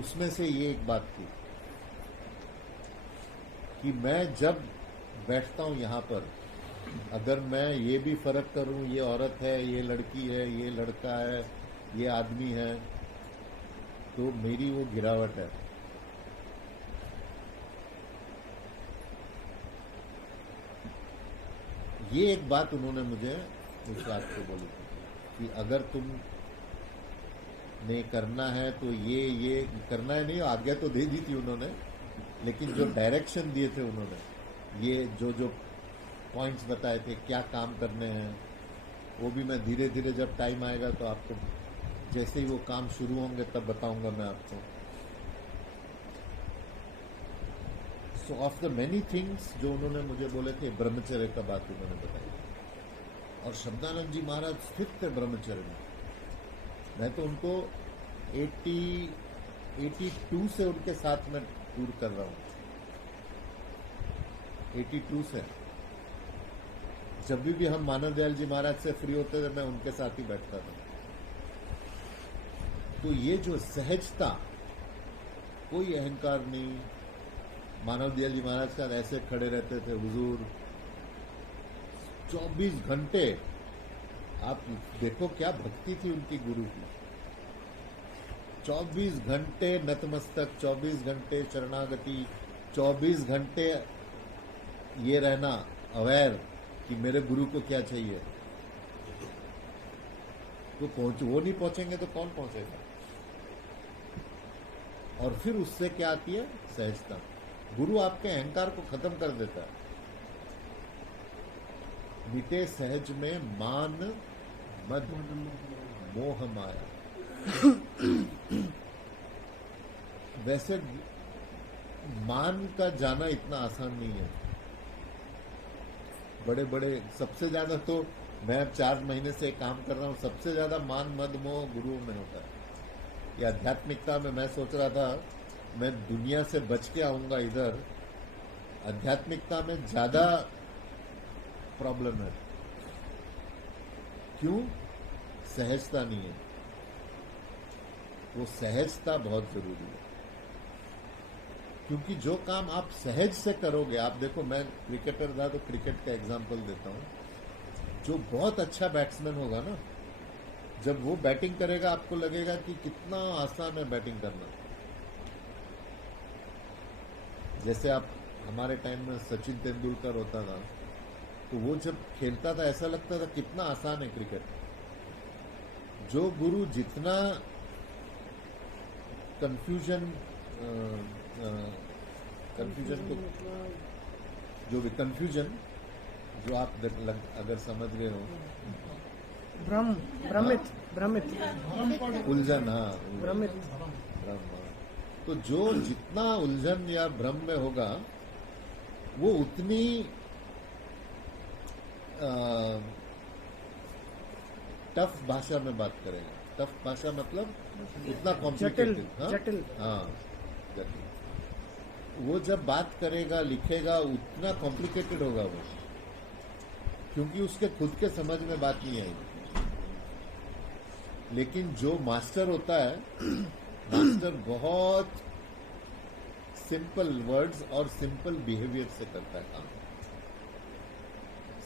उसमें से ये एक बात थी कि मैं जब बैठता हूं यहां पर, अगर मैं ये भी फर्क करूं, ये औरत है, ये लड़की है, ये लड़का है, ये आदमी है, तो मेरी वो गिरावट है। ये एक बात उन्होंने मुझे उस रात को बोली थी कि अगर तुम ने करना है तो ये करना है। नहीं, आज्ञा तो दे दी थी उन्होंने, लेकिन जो डायरेक्शन दिए थे उन्होंने, ये जो पॉइंट्स बताए थे क्या काम करने हैं, वो भी मैं धीरे धीरे जब टाइम आएगा तो आपको, जैसे ही वो काम शुरू होंगे तब बताऊंगा मैं आपको। सो ऑफ द मेनी थिंग्स जो उन्होंने मुझे बोले थे, ब्रह्मचर्य का बात उन्होंने बताई। और शब्दानंद जी महाराज स्थित थे ब्रह्मचर्य में। मैं तो उनको 82 से उनके साथ में टूर कर रहा हूं। 82 से जब भी हम मानव दयाल जी महाराज से फ्री होते थे, मैं उनके साथ ही बैठता था। तो ये जो सहजता, कोई अहंकार नहीं। मानव दयाल जी महाराज का ऐसे खड़े रहते थे हुजूर 24 घंटे। आप देखो क्या भक्ति थी उनकी गुरु की। 24 घंटे नतमस्तक, 24 घंटे शरणागति, 24 घंटे ये रहना अवेयर कि मेरे गुरु को क्या चाहिए। तो वो नहीं पहुंचेंगे तो कौन पहुंचेगा? और फिर उससे क्या आती है? सहजता। गुरु आपके अहंकार को खत्म कर देता है। मिटे सहज में मान मद मोह माया। वैसे मान का जाना इतना आसान नहीं है। बड़े बड़े, सबसे ज्यादा तो मैं अब 4 महीने से काम कर रहा हूं, सबसे ज्यादा मान मद मोह गुरुओं में होता है। ये आध्यात्मिकता में मैं सोच रहा था मैं दुनिया से बच के आऊंगा इधर, आध्यात्मिकता में ज्यादा प्रॉब्लम है। क्यों? सहजता नहीं है। वो सहजता बहुत जरूरी है, क्योंकि जो काम आप सहज से करोगे, आप देखो मैं क्रिकेटर था तो क्रिकेट का एग्जांपल देता हूं। जो बहुत अच्छा बैट्समैन होगा ना, जब वो बैटिंग करेगा आपको लगेगा कि कितना आसान है बैटिंग करना। जैसे आप हमारे टाइम में सचिन तेंदुलकर होता था, तो वो जब खेलता था ऐसा लगता था कितना आसान है क्रिकेट। जो गुरु जितना कंफ्यूजन को जो भी कंफ्यूजन जो आप अगर समझ रहे हो, भ्रमित उलझन, हाँ भ्रमित भ्रम, हाँ। तो जो जितना उलझन या भ्रम में होगा वो उतनी टफ भाषा में बात करेगा। टफ भाषा मतलब उतना कॉम्प्लिकेटेड, जटिल। हाँ जटिल। वो जब बात करेगा लिखेगा उतना कॉम्प्लिकेटेड होगा वो, क्योंकि उसके खुद के समझ में बात नहीं आएगी। लेकिन जो मास्टर होता है, मास्टर बहुत सिंपल वर्ड्स और सिंपल बिहेवियर से करता है काम।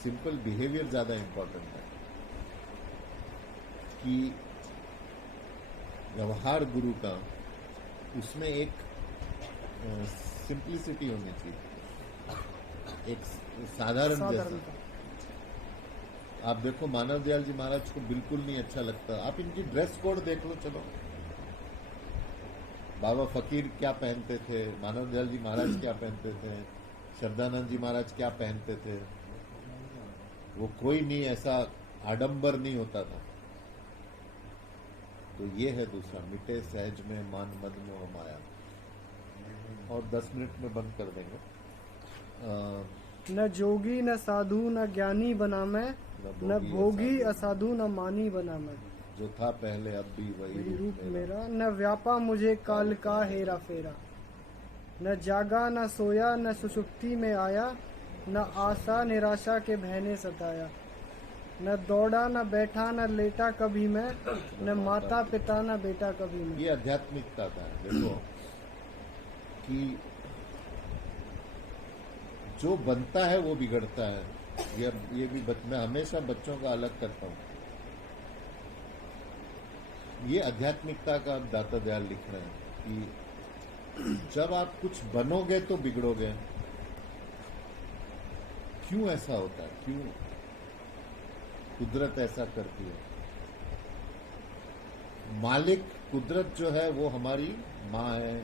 सिंपल बिहेवियर ज्यादा इंपॉर्टेंट है कि व्यवहार गुरु का, उसमें एक सिंप्लिसिटी होनी चाहिए, एक साधारण जैसा। आप देखो मानव दयाल जी महाराज को बिल्कुल नहीं अच्छा लगता। आप इनकी ड्रेस कोड देख लो, चलो बाबा फकीर क्या पहनते थे, मानव दयाल जी महाराज क्या पहनते थे, श्रद्धानंद जी महाराज क्या पहनते थे। वो कोई नहीं ऐसा आडंबर नहीं होता था। तो ये है दूसरा, मिटे सहज में मान मद मोह माया। और 10 मिनट में बंद कर देंगे। न जोगी न साधु न ज्ञानी बना मैं, न भोगी असाधु न मानी बना मैं। जो था पहले अब भी वही रूप मेरा, न व्यापा मुझे काल का हेरा फेरा। न जागा न सोया न सुषुप्ति में आया, न आशा निराशा के बहने सताया। न दौड़ा न बैठा न लेटा कभी मैं, न माता पिता न बेटा कभी मैं। ये आध्यात्मिकता का है। देखो कि जो बनता है वो बिगड़ता है। ये भी मैं हमेशा बच्चों का अलग करता हूँ। ये आध्यात्मिकता का दाता दयाल लिख रहे हैं कि जब आप कुछ बनोगे तो बिगड़ोगे। क्यों ऐसा होता है? क्यों कुदरत ऐसा करती है? मालिक कुदरत जो है वो हमारी माँ है।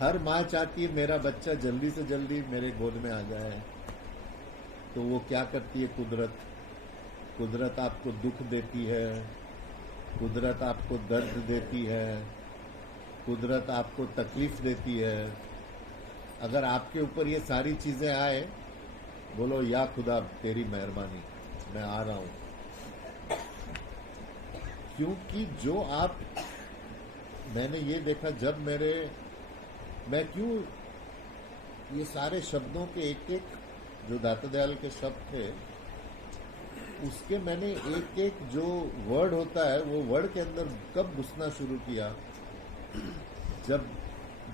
हर माँ चाहती है मेरा बच्चा जल्दी से जल्दी मेरे गोद में आ जाए। तो वो क्या करती है कुदरत? कुदरत आपको दुख देती है, कुदरत आपको दर्द देती है, कुदरत आपको तकलीफ देती है। अगर आपके ऊपर ये सारी चीजें आए, बोलो या खुदा तेरी मेहरबानी, मैं आ रहा हूं। क्योंकि जो आप, मैंने ये देखा जब मैं क्यों ये सारे शब्दों के एक एक जो दाता दयाल के शब्द थे, उसके मैंने एक एक जो वर्ड होता है वो वर्ड के अंदर कब घुसना शुरू किया, जब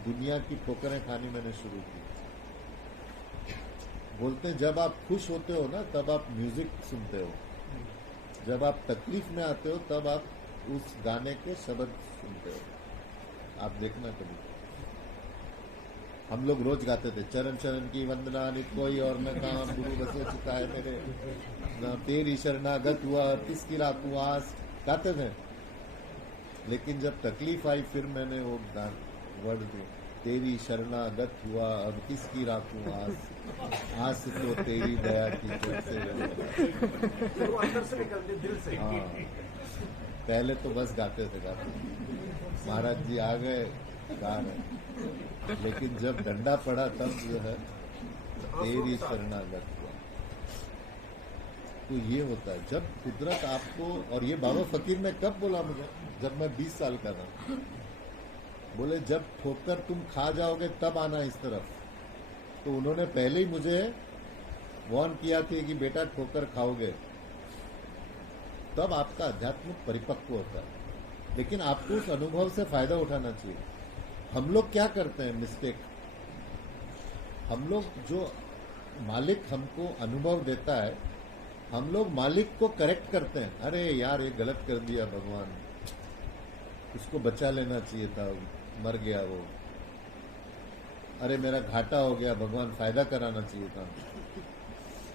दुनिया की ठोकरें खानी मैंने शुरू की। बोलते हैं जब आप खुश होते हो ना तब आप म्यूजिक सुनते हो, जब आप तकलीफ में आते हो तब आप उस गाने के शब्द सुनते हो। आप देखना कभी, हम लोग रोज गाते थे चरण चरण की वंदना नित कोई और न काम, गुरु बसे चिता है मेरे, न तेरी शरणागत हुआ किसकी रातू आस, गाते थे। लेकिन जब तकलीफ आई फिर मैंने वो वर्ड दिए, तेरी शरणागत हुआ अब किसकी रातू आस, आस तो तेरी दया की जैसे वो अंदर से निकलते दिल से। हाँ, पहले तो बस गाते थे महाराज जी आ गए गा रहे, लेकिन जब डंडा पड़ा तब जो है तेरी शरणागत हुआ। तो ये होता है जब कुदरत आपको, और ये बाबा फकीर ने कब बोला मुझे, जब मैं 20 साल का था। बोले जब ठोकर तुम खा जाओगे तब आना इस तरफ। तो उन्होंने पहले ही मुझे वार्न किया था कि बेटा ठोकर खाओगे तब आपका अध्यात्म परिपक्व होता है। लेकिन आपको उस अनुभव से फायदा उठाना चाहिए। हम लोग क्या करते हैं मिस्टेक, हम लोग जो मालिक हमको अनुभव देता है हम लोग मालिक को करेक्ट करते हैं, अरे यार ये गलत कर दिया भगवान, उसको बचा लेना चाहिए था, मर गया वो, अरे मेरा घाटा हो गया, भगवान फायदा कराना चाहिए था।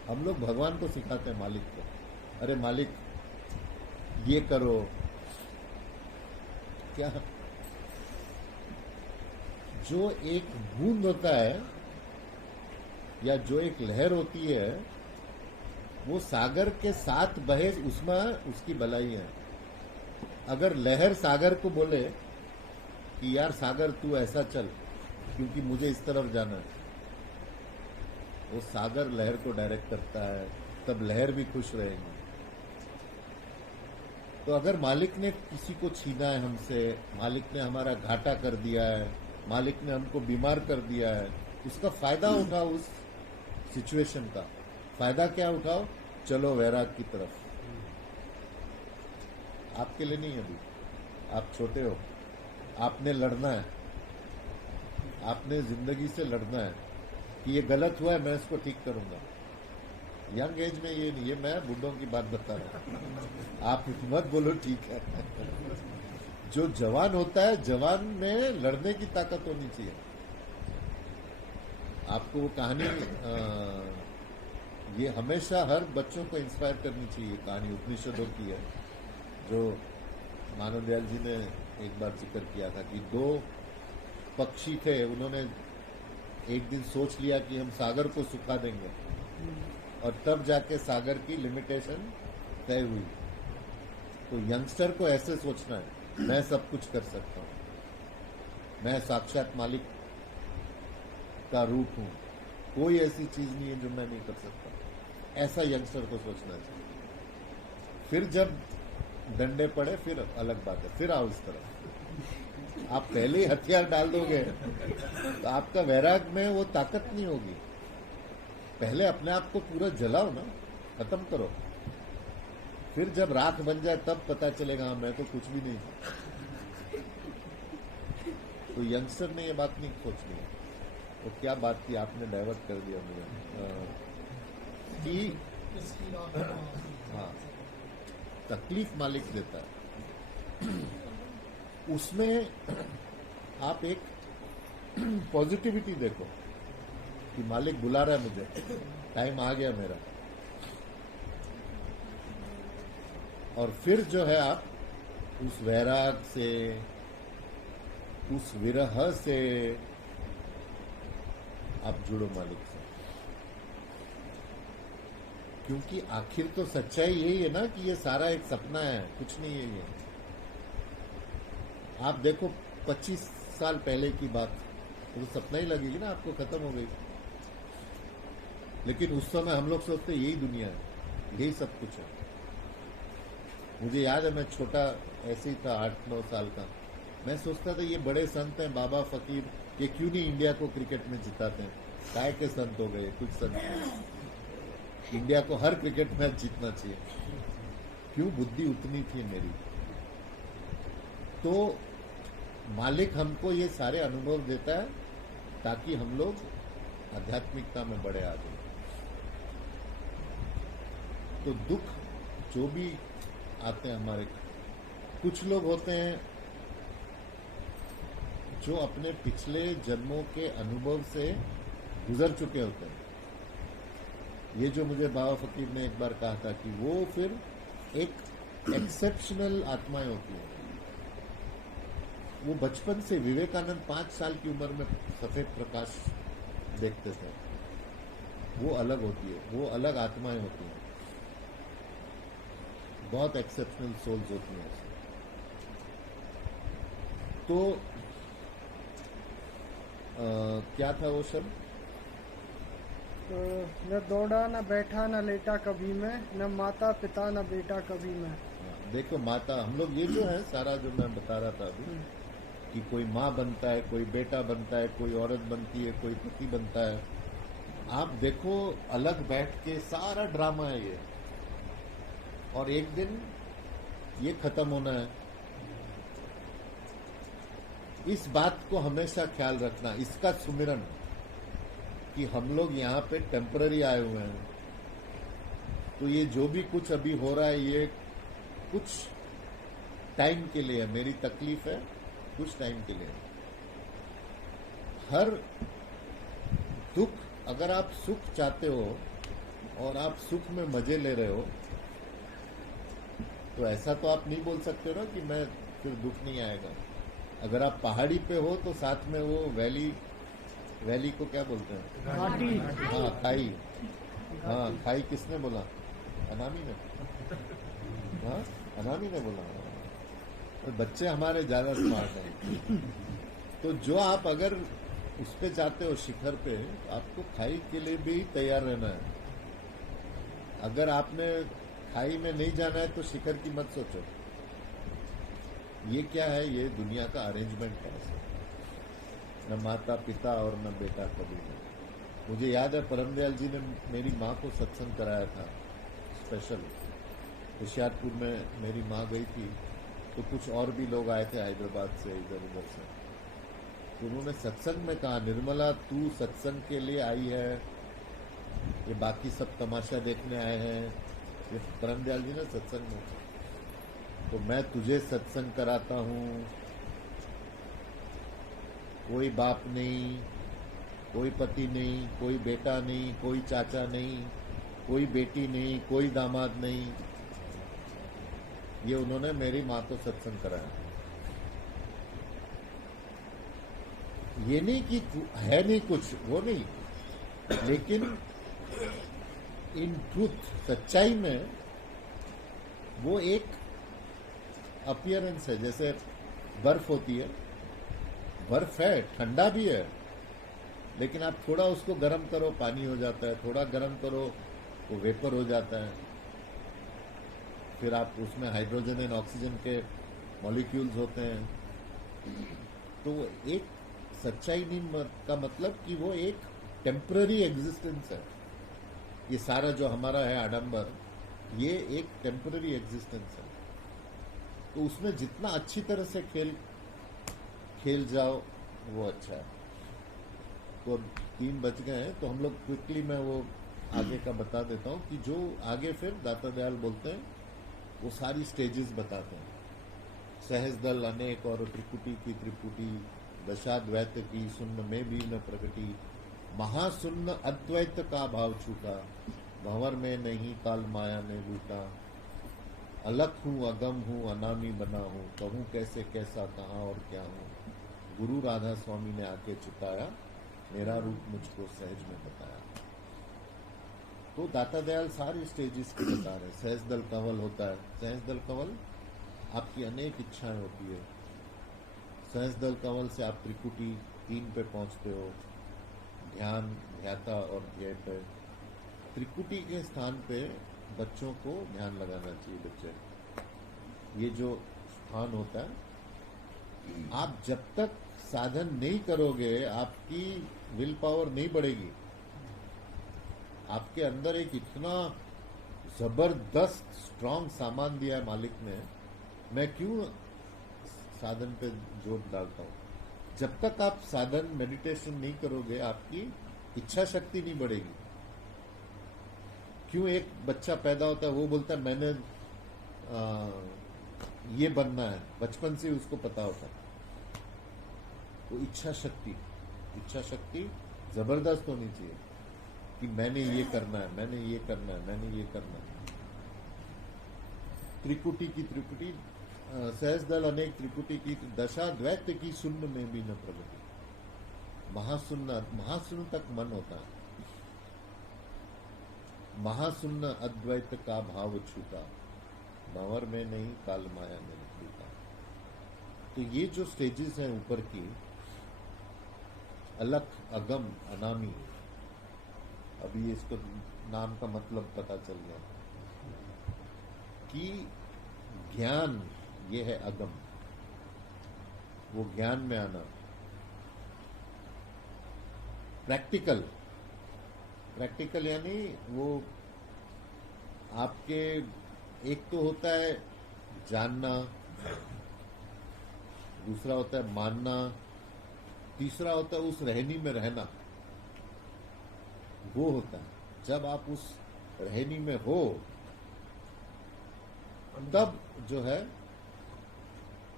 हम लोग भगवान को सिखाते हैं मालिक को, अरे मालिक ये करो, क्या जो एक बूंद होता है या जो एक लहर होती है वो सागर के साथ बहे, उसमें उसकी भलाई है। अगर लहर सागर को बोले कि यार सागर तू ऐसा चल क्योंकि मुझे इस तरफ जाना है, वो सागर लहर को डायरेक्ट करता है, तब लहर भी खुश रहेगी। तो अगर मालिक ने किसी को छीना है हमसे, मालिक ने हमारा घाटा कर दिया है, मालिक ने हमको बीमार कर दिया है, उसका फायदा उठाओ, उस सिचुएशन का फायदा क्या उठाओ, चलो वैराग की तरफ। आपके लिए नहीं, अभी आप छोटे हो, आपने लड़ना है, आपने जिंदगी से लड़ना है कि ये गलत हुआ है, मैं इसको ठीक करूंगा। यंग एज में ये नहीं, ये मैं बूढ़ों की बात बता रहा हूं, आप मत बोलो ठीक है। जो जवान होता है, जवान में लड़ने की ताकत होनी चाहिए। आपको वो कहानी ये हमेशा हर बच्चों को इंस्पायर करनी चाहिए, कहानी उपनिषदों की है, जो मानव दयाल जी ने एक बार जिक्र किया था कि दो पक्षी थे, उन्होंने एक दिन सोच लिया कि हम सागर को सुखा देंगे, और तब जाके सागर की लिमिटेशन तय हुई। तो यंगस्टर को ऐसे सोचना है, मैं सब कुछ कर सकता हूं, मैं साक्षात मालिक का रूप हूं, कोई ऐसी चीज नहीं है जो मैं नहीं कर सकता, ऐसा यंगस्टर को सोचना चाहिए। फिर जब डंडे पड़े फिर अलग बात है, फिर आओ इस तरफ। आप पहले ही हथियार डाल दोगे तो आपका वैराग में वो ताकत नहीं होगी। पहले अपने आप को पूरा जलाओ ना, खत्म करो, फिर जब राख बन जाए तब पता चलेगा हाँ मैं तो कुछ भी नहीं। तो यंगस्टर ने ये बात नहीं सोचनी है। तो क्या बात की, आपने डाइवर्ट कर दिया मुझे कि इसकी रात को हाँ, तकलीफ मालिक देता है, उसमें आप एक पॉजिटिविटी देखो कि मालिक बुला रहा है मुझे, टाइम आ गया मेरा। और फिर जो है आप उस वैराग से, उस विरह से आप जुड़ो मालिक से, क्योंकि आखिर तो सच्चाई यही है ना कि ये सारा एक सपना है, कुछ नहीं है ये। आप देखो 25 साल पहले की बात, तो सपना ही लगेगी ना आपको, खत्म हो गई। लेकिन उस समय हम लोग सोचते यही दुनिया है, यही सब कुछ है। मुझे याद है मैं छोटा ऐसे ही था, 8-9 साल का, मैं सोचता था ये बड़े संत हैं, बाबा फकीर, ये क्यों नहीं इंडिया को क्रिकेट में जिताते हैं, काय के संत हो गए, कुछ संत इंडिया को हर क्रिकेट मैच जीतना चाहिए। क्यों, बुद्धि उतनी थी मेरी। तो मालिक हमको ये सारे अनुभव देता है ताकि हम लोग आध्यात्मिकता में बड़े आ जाए। तो दुख जो भी आते हैं हमारे, कुछ लोग होते हैं जो अपने पिछले जन्मों के अनुभव से गुजर चुके होते हैं। ये जो मुझे बाबा फकीर ने एक बार कहा था कि वो फिर एक एक्सेप्शनल आत्माएं होती हैं। वो बचपन से, विवेकानंद 5 साल की उम्र में सफेद प्रकाश देखते थे, वो अलग होती है, वो अलग आत्माएं होती हैं, बहुत एक्सेप्शनल सोल्स होती हैं। तो क्या था वो शब्द, न दौड़ा न बैठा न लेटा कभी मैं, न माता पिता न बेटा कभी मैं। देखो माता, हम लोग ये जो है सारा जो मैं बता रहा था अभी, कि कोई माँ बनता है, कोई बेटा बनता है, कोई औरत बनती है, कोई पति बनता है। आप देखो अलग बैठ के सारा ड्रामा है ये, और एक दिन ये खत्म होना है। इस बात को हमेशा ख्याल रखना, इसका सुमिरन कि हम लोग यहाँ पे टेम्पररी आए हुए हैं, तो ये जो भी कुछ अभी हो रहा है ये कुछ टाइम के लिए है, मेरी तकलीफ है कुछ टाइम के लिए। हर दुख, अगर आप सुख चाहते हो और आप सुख में मजे ले रहे हो तो ऐसा तो आप नहीं बोल सकते हो ना कि मैं फिर दुख नहीं आएगा। अगर आप पहाड़ी पे हो तो साथ में वो वैली को क्या बोलते हैं, घाटी। हाँ खाई, हाँ खाई किसने बोला, अनामी ने, हाँ अनामी ने बोला। और बच्चे हमारे ज्यादा स्मार्ट हैं। तो जो आप अगर उस पे जाते हो शिखर पे, तो आपको खाई के लिए भी तैयार रहना है। अगर आपने खाई में नहीं जाना है तो शिखर की मत सोचो। ये क्या है, ये दुनिया का अरेंजमेंट है। न माता पिता और न बेटा कभी नहीं। मुझे याद है परमदयाल जी ने मेरी माँ को सत्संग कराया था स्पेशल। होशियारपुर में मेरी माँ गई थी तो कुछ और भी लोग आए थे हैदराबाद से, इधर उधर से। तो उन्होंने सत्संग में कहा, निर्मला तू सत्संग के लिए आई है, ये बाकी सब तमाशा देखने आए हैं। ये परमदयाल जी ने सत्संग में, तो मैं तुझे सत्संग कराता हूँ। कोई बाप नहीं, कोई पति नहीं, कोई बेटा नहीं, कोई चाचा नहीं, कोई बेटी नहीं, कोई दामाद नहीं। ये उन्होंने मेरी माँ को सत्संग कराया। ये नहीं कि है नहीं कुछ, वो नहीं, लेकिन इन ट्रूथ, सच्चाई में वो एक अपीयरेंस है। जैसे बर्फ होती है, बर्फ है, ठंडा भी है, लेकिन आप थोड़ा उसको गर्म करो पानी हो जाता है, थोड़ा गर्म करो वो वेपर हो जाता है। फिर आप उसमें हाइड्रोजन एंड ऑक्सीजन के मॉलिक्यूल्स होते हैं। तो एक सच्चाई नहीं का मतलब कि वो एक टेम्पररी एग्जिस्टेंस है। ये सारा जो हमारा है आडंबर, ये एक टेम्पररी एग्जिस्टेंस है। तो उसमें जितना अच्छी तरह से खेल जाओ वो अच्छा है। तो 3 बज गए हैं, तो हम लोग क्विकली मैं वो आगे का बता देता हूँ कि जो आगे फिर दाता दयाल बोलते हैं वो सारी स्टेजेस बताते हैं। सहज दल अनेक और त्रिपुटी की त्रिपुटी, दशाद्वैत की सुन्न में भी न प्रगति, महाशून्य अद्वैत का भाव छूटा, भंवर में नहीं काल माया ने लूटा, अलग हूँ अगम हूँ अनामी बना हूँ, कहूँ कैसे कैसा कहाँ और क्या हूँ, गुरु राधा स्वामी ने आके चुकाया, मेरा रूप मुझको सहज में बताया। तो दाता दयाल सारे स्टेजेस की बता रहे हैं। सहज दल कंवल होता है, सहज दल कंवल आपकी अनेक इच्छाएं होती है। सहज दल कंवल से आप त्रिकुटी 3 पे पहुंचते हो, ध्यान, ध्याता और ध्येय पे। त्रिकुटी के स्थान पे बच्चों को ध्यान लगाना चाहिए। बच्चे, ये जो स्थान होता है, आप जब तक साधन नहीं करोगे आपकी विल पावर नहीं बढ़ेगी। आपके अंदर एक इतना जबरदस्त स्ट्रांग सामान दिया है मालिक ने। मैं क्यों साधन पे जोर डालता हूं? जब तक आप साधन मेडिटेशन नहीं करोगे आपकी इच्छा शक्ति नहीं बढ़ेगी। क्यों एक बच्चा पैदा होता है वो बोलता है मैंने ये बनना है, बचपन से उसको पता होता है। तो इच्छा शक्ति जबरदस्त होनी चाहिए कि मैंने ये करना है, मैंने ये करना है, मैंने ये करना है। त्रिकुटी की त्रिकुटी, सहज दल अनेक त्रिकुटी की दशा द्वैत की शून्य में भी न प्रगति। महाशून्य तक मन होता है। महाशून्य अद्वैत का भाव छूटा, भंवर में नहीं काल माया में छूटा। तो ये जो स्टेजेस हैं ऊपर की, अलख, अगम, अनामी, अभी इसको नाम का मतलब पता चल गया कि ज्ञान ये है अगम, वो ज्ञान में आना। प्रैक्टिकल यानी वो आपके एक तो होता है जानना, दूसरा होता है मानना, तीसरा होता है उस रहनी में रहना। वो होता है जब आप उस रहनी में हो, तब जो है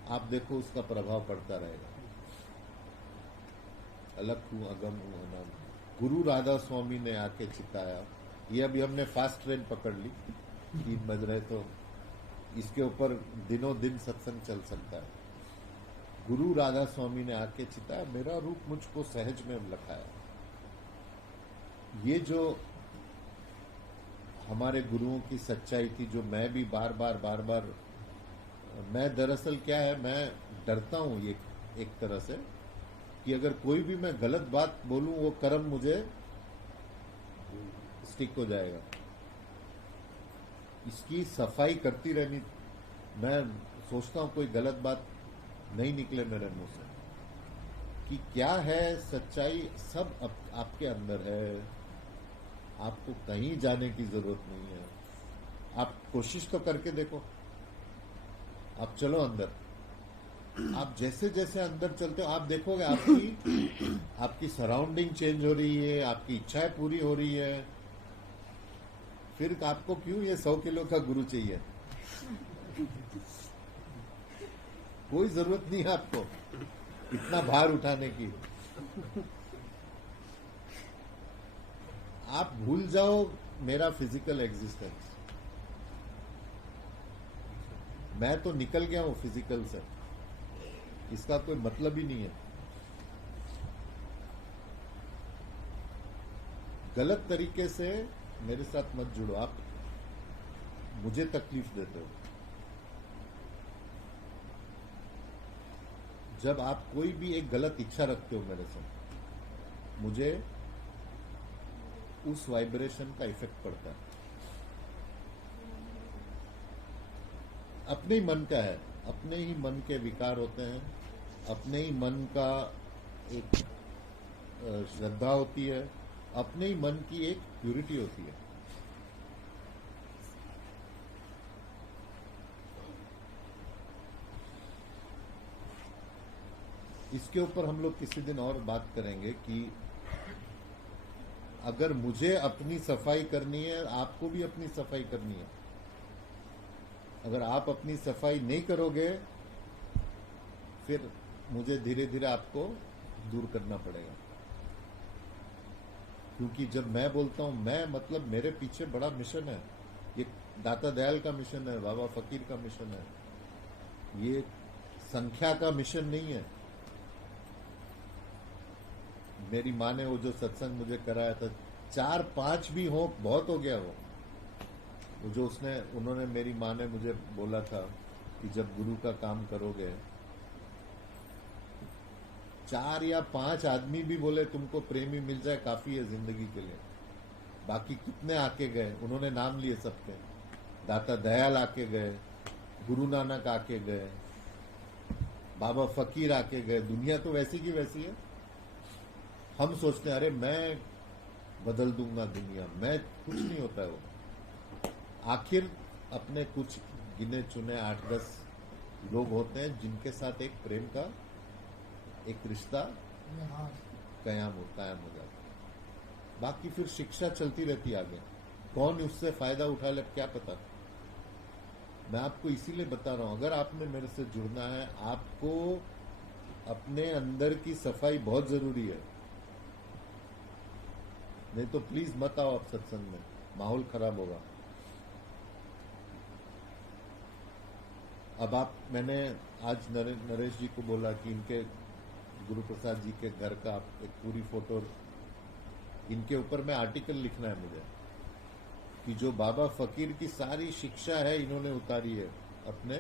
आप देखो उसका प्रभाव पड़ता रहेगा। अलग हूं अगम हूं अनाम। गुरु राधा स्वामी ने आके चिताया। ये अभी हमने फास्ट ट्रेन पकड़ ली, 3 बज रहे, तो इसके ऊपर दिनों दिन सत्संग चल सकता है। गुरु राधा स्वामी ने आके चिताया, मेरा रूप मुझको सहज में लखाया। ये जो हमारे गुरुओं की सच्चाई थी, जो मैं भी बार बार मैं दरअसल क्या है, मैं डरता हूं ये एक तरह से कि अगर कोई भी मैं गलत बात बोलूं, वो कर्म मुझे स्टिक हो जाएगा। इसकी सफाई करती रहनी। मैं सोचता हूं कोई गलत बात नहीं निकले मेरे मुंह से, कि क्या है सच्चाई, सब आपके अंदर है। आपको कहीं जाने की जरूरत नहीं है। आप कोशिश तो करके देखो। आप चलो अंदर। आप जैसे जैसे अंदर चलते हो, आप देखोगे आपकी सराउंडिंग चेंज हो रही है, आपकी इच्छाएं पूरी हो रही है। फिर आपको क्यों ये 100 किलो का गुरु चाहिए? कोई जरूरत नहीं है आपको इतना भार उठाने की। आप भूल जाओ मेरा फिजिकल एग्जिस्टेंस। मैं तो निकल गया हूं फिजिकल से, इसका कोई मतलब ही नहीं है। गलत तरीके से मेरे साथ मत जुड़ो। आप मुझे तकलीफ देते हो। जब आप कोई भी एक गलत इच्छा रखते हो मेरे से, मुझे उस वाइब्रेशन का इफेक्ट पड़ता है। अपने ही मन का है, अपने ही मन के विकार होते हैं, अपने ही मन का एक श्रद्धा होती है, अपने ही मन की एक प्यूरिटी होती है। इसके ऊपर हम लोग किसी दिन और बात करेंगे कि अगर मुझे अपनी सफाई करनी है, आपको भी अपनी सफाई करनी है। अगर आप अपनी सफाई नहीं करोगे, फिर मुझे धीरे धीरे आपको दूर करना पड़ेगा। क्योंकि जब मैं बोलता हूं, मैं मतलब मेरे पीछे बड़ा मिशन है। ये दाता दयाल का मिशन है, बाबा फकीर का मिशन है। ये संख्या का मिशन नहीं है। मेरी माँ ने वो जो सत्संग मुझे कराया था, 4-5 भी हो बहुत हो गया। वो जो उन्होंने मेरी माँ ने मुझे बोला था कि जब गुरु का काम करोगे, 4 या 5 आदमी भी बोले तुमको प्रेमी मिल जाए काफी है जिंदगी के लिए। बाकी कितने आके गए, उन्होंने नाम लिए सबके। दाता दयाल आके गए, गुरु नानक आके गए, बाबा फकीर आके गए। दुनिया तो वैसी की वैसी है। हम सोचते हैं अरे मैं बदल दूंगा दुनिया, मैं कुछ नहीं होता है वो। आखिर अपने कुछ गिने चुने 8-10 लोग होते हैं जिनके साथ एक प्रेम का एक रिश्ता कायम हो जाता है। बाकी फिर शिक्षा चलती रहती आगे। कौन उससे फायदा उठा ले क्या पता। मैं आपको इसीलिए बता रहा हूं, अगर आपने मेरे से जुड़ना है, आपको अपने अंदर की सफाई बहुत जरूरी है। नहीं तो प्लीज मत आओ आप सत्संग में, माहौल खराब होगा। अब मैंने आज नरेश जी को बोला कि इनके गुरु प्रसाद जी के घर का एक पूरी फोटो, इनके ऊपर में आर्टिकल लिखना है मुझे, कि जो बाबा फकीर की सारी शिक्षा है इन्होंने उतारी है अपने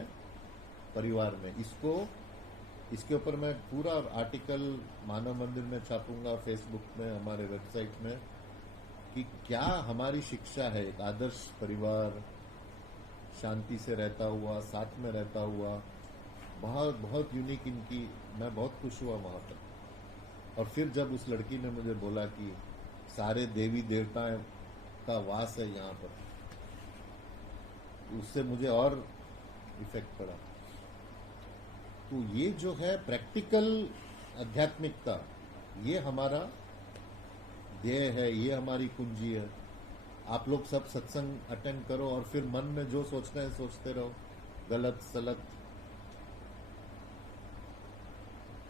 परिवार में। इसके ऊपर मैं पूरा आर्टिकल मानव मंदिर में छापूंगा, फेसबुक में, हमारे वेबसाइट में, कि क्या हमारी शिक्षा है। एक आदर्श परिवार, शांति से रहता हुआ, साथ में रहता हुआ, बहुत बहुत यूनिक इनकी। मैं बहुत खुश हुआ वहां पर। और फिर जब उस लड़की ने मुझे बोला कि सारे देवी देवताएं का वास है यहाँ पर, उससे मुझे और इफेक्ट पड़ा। तो ये जो है प्रैक्टिकल आध्यात्मिकता, ये हमारा ध्येय है, ये हमारी कुंजी है। आप लोग सब सत्संग अटेंड करो और फिर मन में जो सोचना है सोचते रहो, गलत सलत,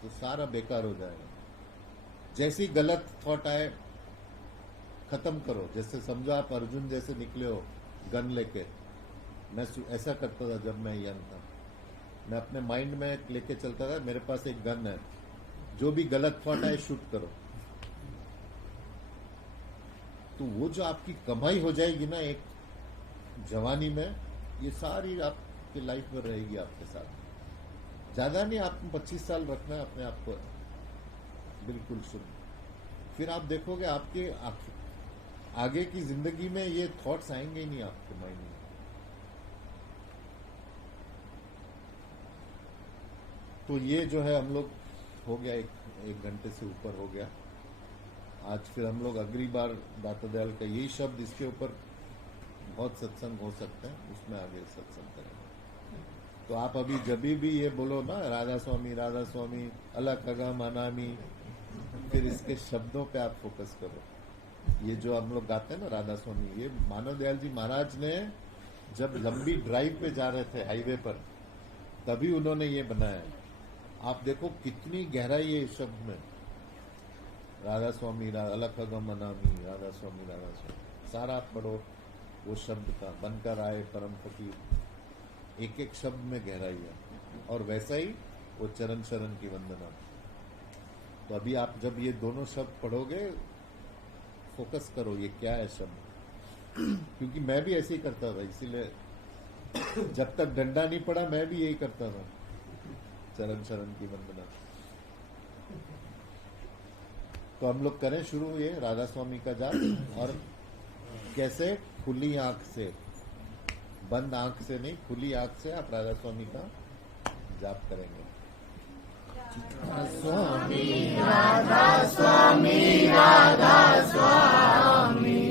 तो सारा बेकार हो जाएगा। जैसी गलत थॉट आए खत्म करो। जैसे समझो आप अर्जुन जैसे निकले हो गन लेके, मैं ऐसा करता था जब मैं यंग था। मैं अपने माइंड में लेके चलता था, मेरे पास एक गन है, जो भी गलत थॉट आए शूट करो। तो वो जो आपकी कमाई हो जाएगी ना एक जवानी में, ये सारी आपकी लाइफ में रहेगी आपके साथ। ज्यादा नहीं, आपको 25 साल रखना है अपने आप को बिल्कुल शुद्ध। फिर आप देखोगे आपके आगे की जिंदगी में ये थॉट्स आएंगे ही नहीं आपके माइंड में। तो ये जो है हम लोग हो गया एक घंटे से ऊपर हो गया आज। फिर हम लोग अगली बार दाता दयाल का यही शब्द, इसके ऊपर बहुत सत्संग हो सकते हैं, उसमें आगे सत्संग करेंगे। तो आप अभी जब भी ये बोलो ना राधा स्वामी अलग अगम अनामी, फिर इसके शब्दों पे आप फोकस करो। ये जो हम लोग गाते हैं ना राधा स्वामी, ये मानव दयाल जी महाराज ने जब लंबी ड्राइव पे जा रहे थे हाईवे पर, तभी उन्होंने ये बनाया। आप देखो कितनी गहराई है इस शब्द में। राधा स्वामी अलग अगम अनामी, राधा स्वामी सारा आप पढ़ो वो शब्द का, बनकर आए परम फकीर, एक एक शब्द में गहराई है। और वैसा ही वो चरण शरण की वंदना। तो अभी आप जब ये दोनों शब्द पढ़ोगे, फोकस करो ये क्या है शब्द, क्योंकि मैं भी ऐसे ही करता था। इसीलिए जब तक डंडा नहीं पड़ा मैं भी यही करता था, चरण शरण की वंदना। तो हम लोग करें शुरू ये राधा स्वामी का जाप। और कैसे? खुली आंख से, बंद आंख से नहीं, खुली आंख से आप राधा स्वामी का जाप करेंगे। स्वामी राधा स्वामी राधा स्वामी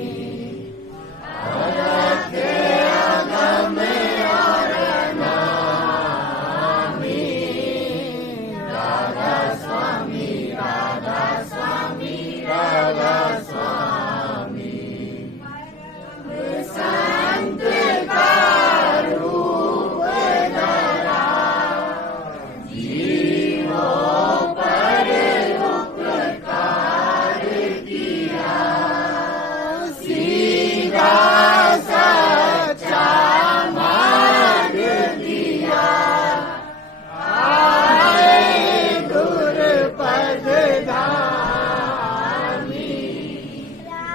रखे अगम और नामी, राधा स्वामी राधा स्वामी राधा स्वामी, संत का रूप धरा, जीवों पर उपकार किया, सीधा सच्चा मार्ग दिया, आए गुरपद धामी,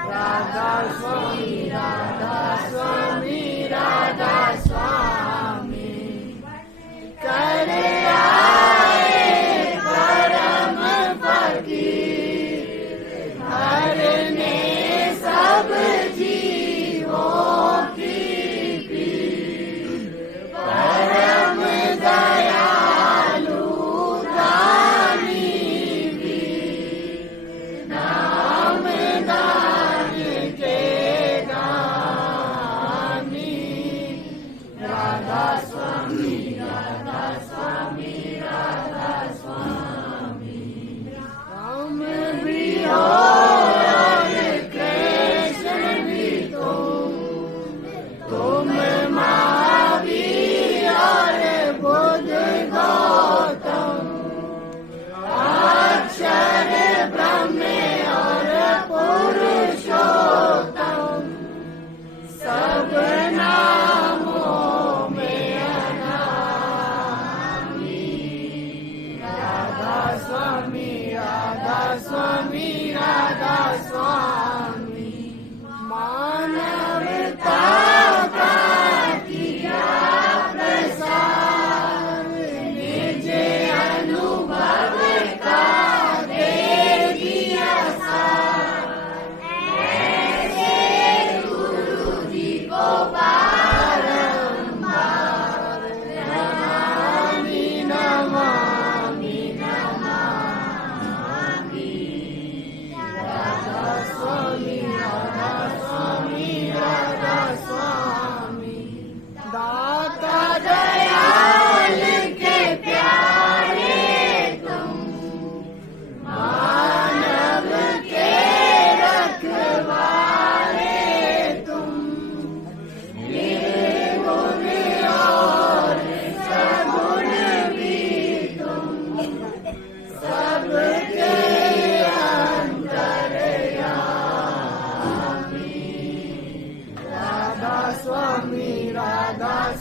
राधा स्वामी राधा स्वामी राधा स्वामी, कर आए परम फकीर, हरने सब जीवों की पीर, परम दयालु दानी वीर, नाम दान के गामी, राधा स्वामी राधा स्वामी राधा स्वामी, राम भी हो और कृष्ण भी तुम महावीर और बुद्ध गौतम, अक्षर ब्रह्म और पुरुषोत्तम, सब नामों में अनामी, राधा स्वामी राधा स्वामी राधा स्वामी, मानवता का किया प्रसार, निज अनुभव का दे दिया सार, ऐसे गुरु जी को बारंबार नमामि नमामि नमामि, राधा स्वामी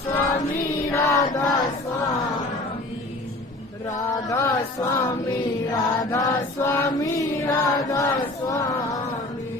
स्वामी राधा स्वामी राधा स्वामी राधा स्वामी राधा स्वामी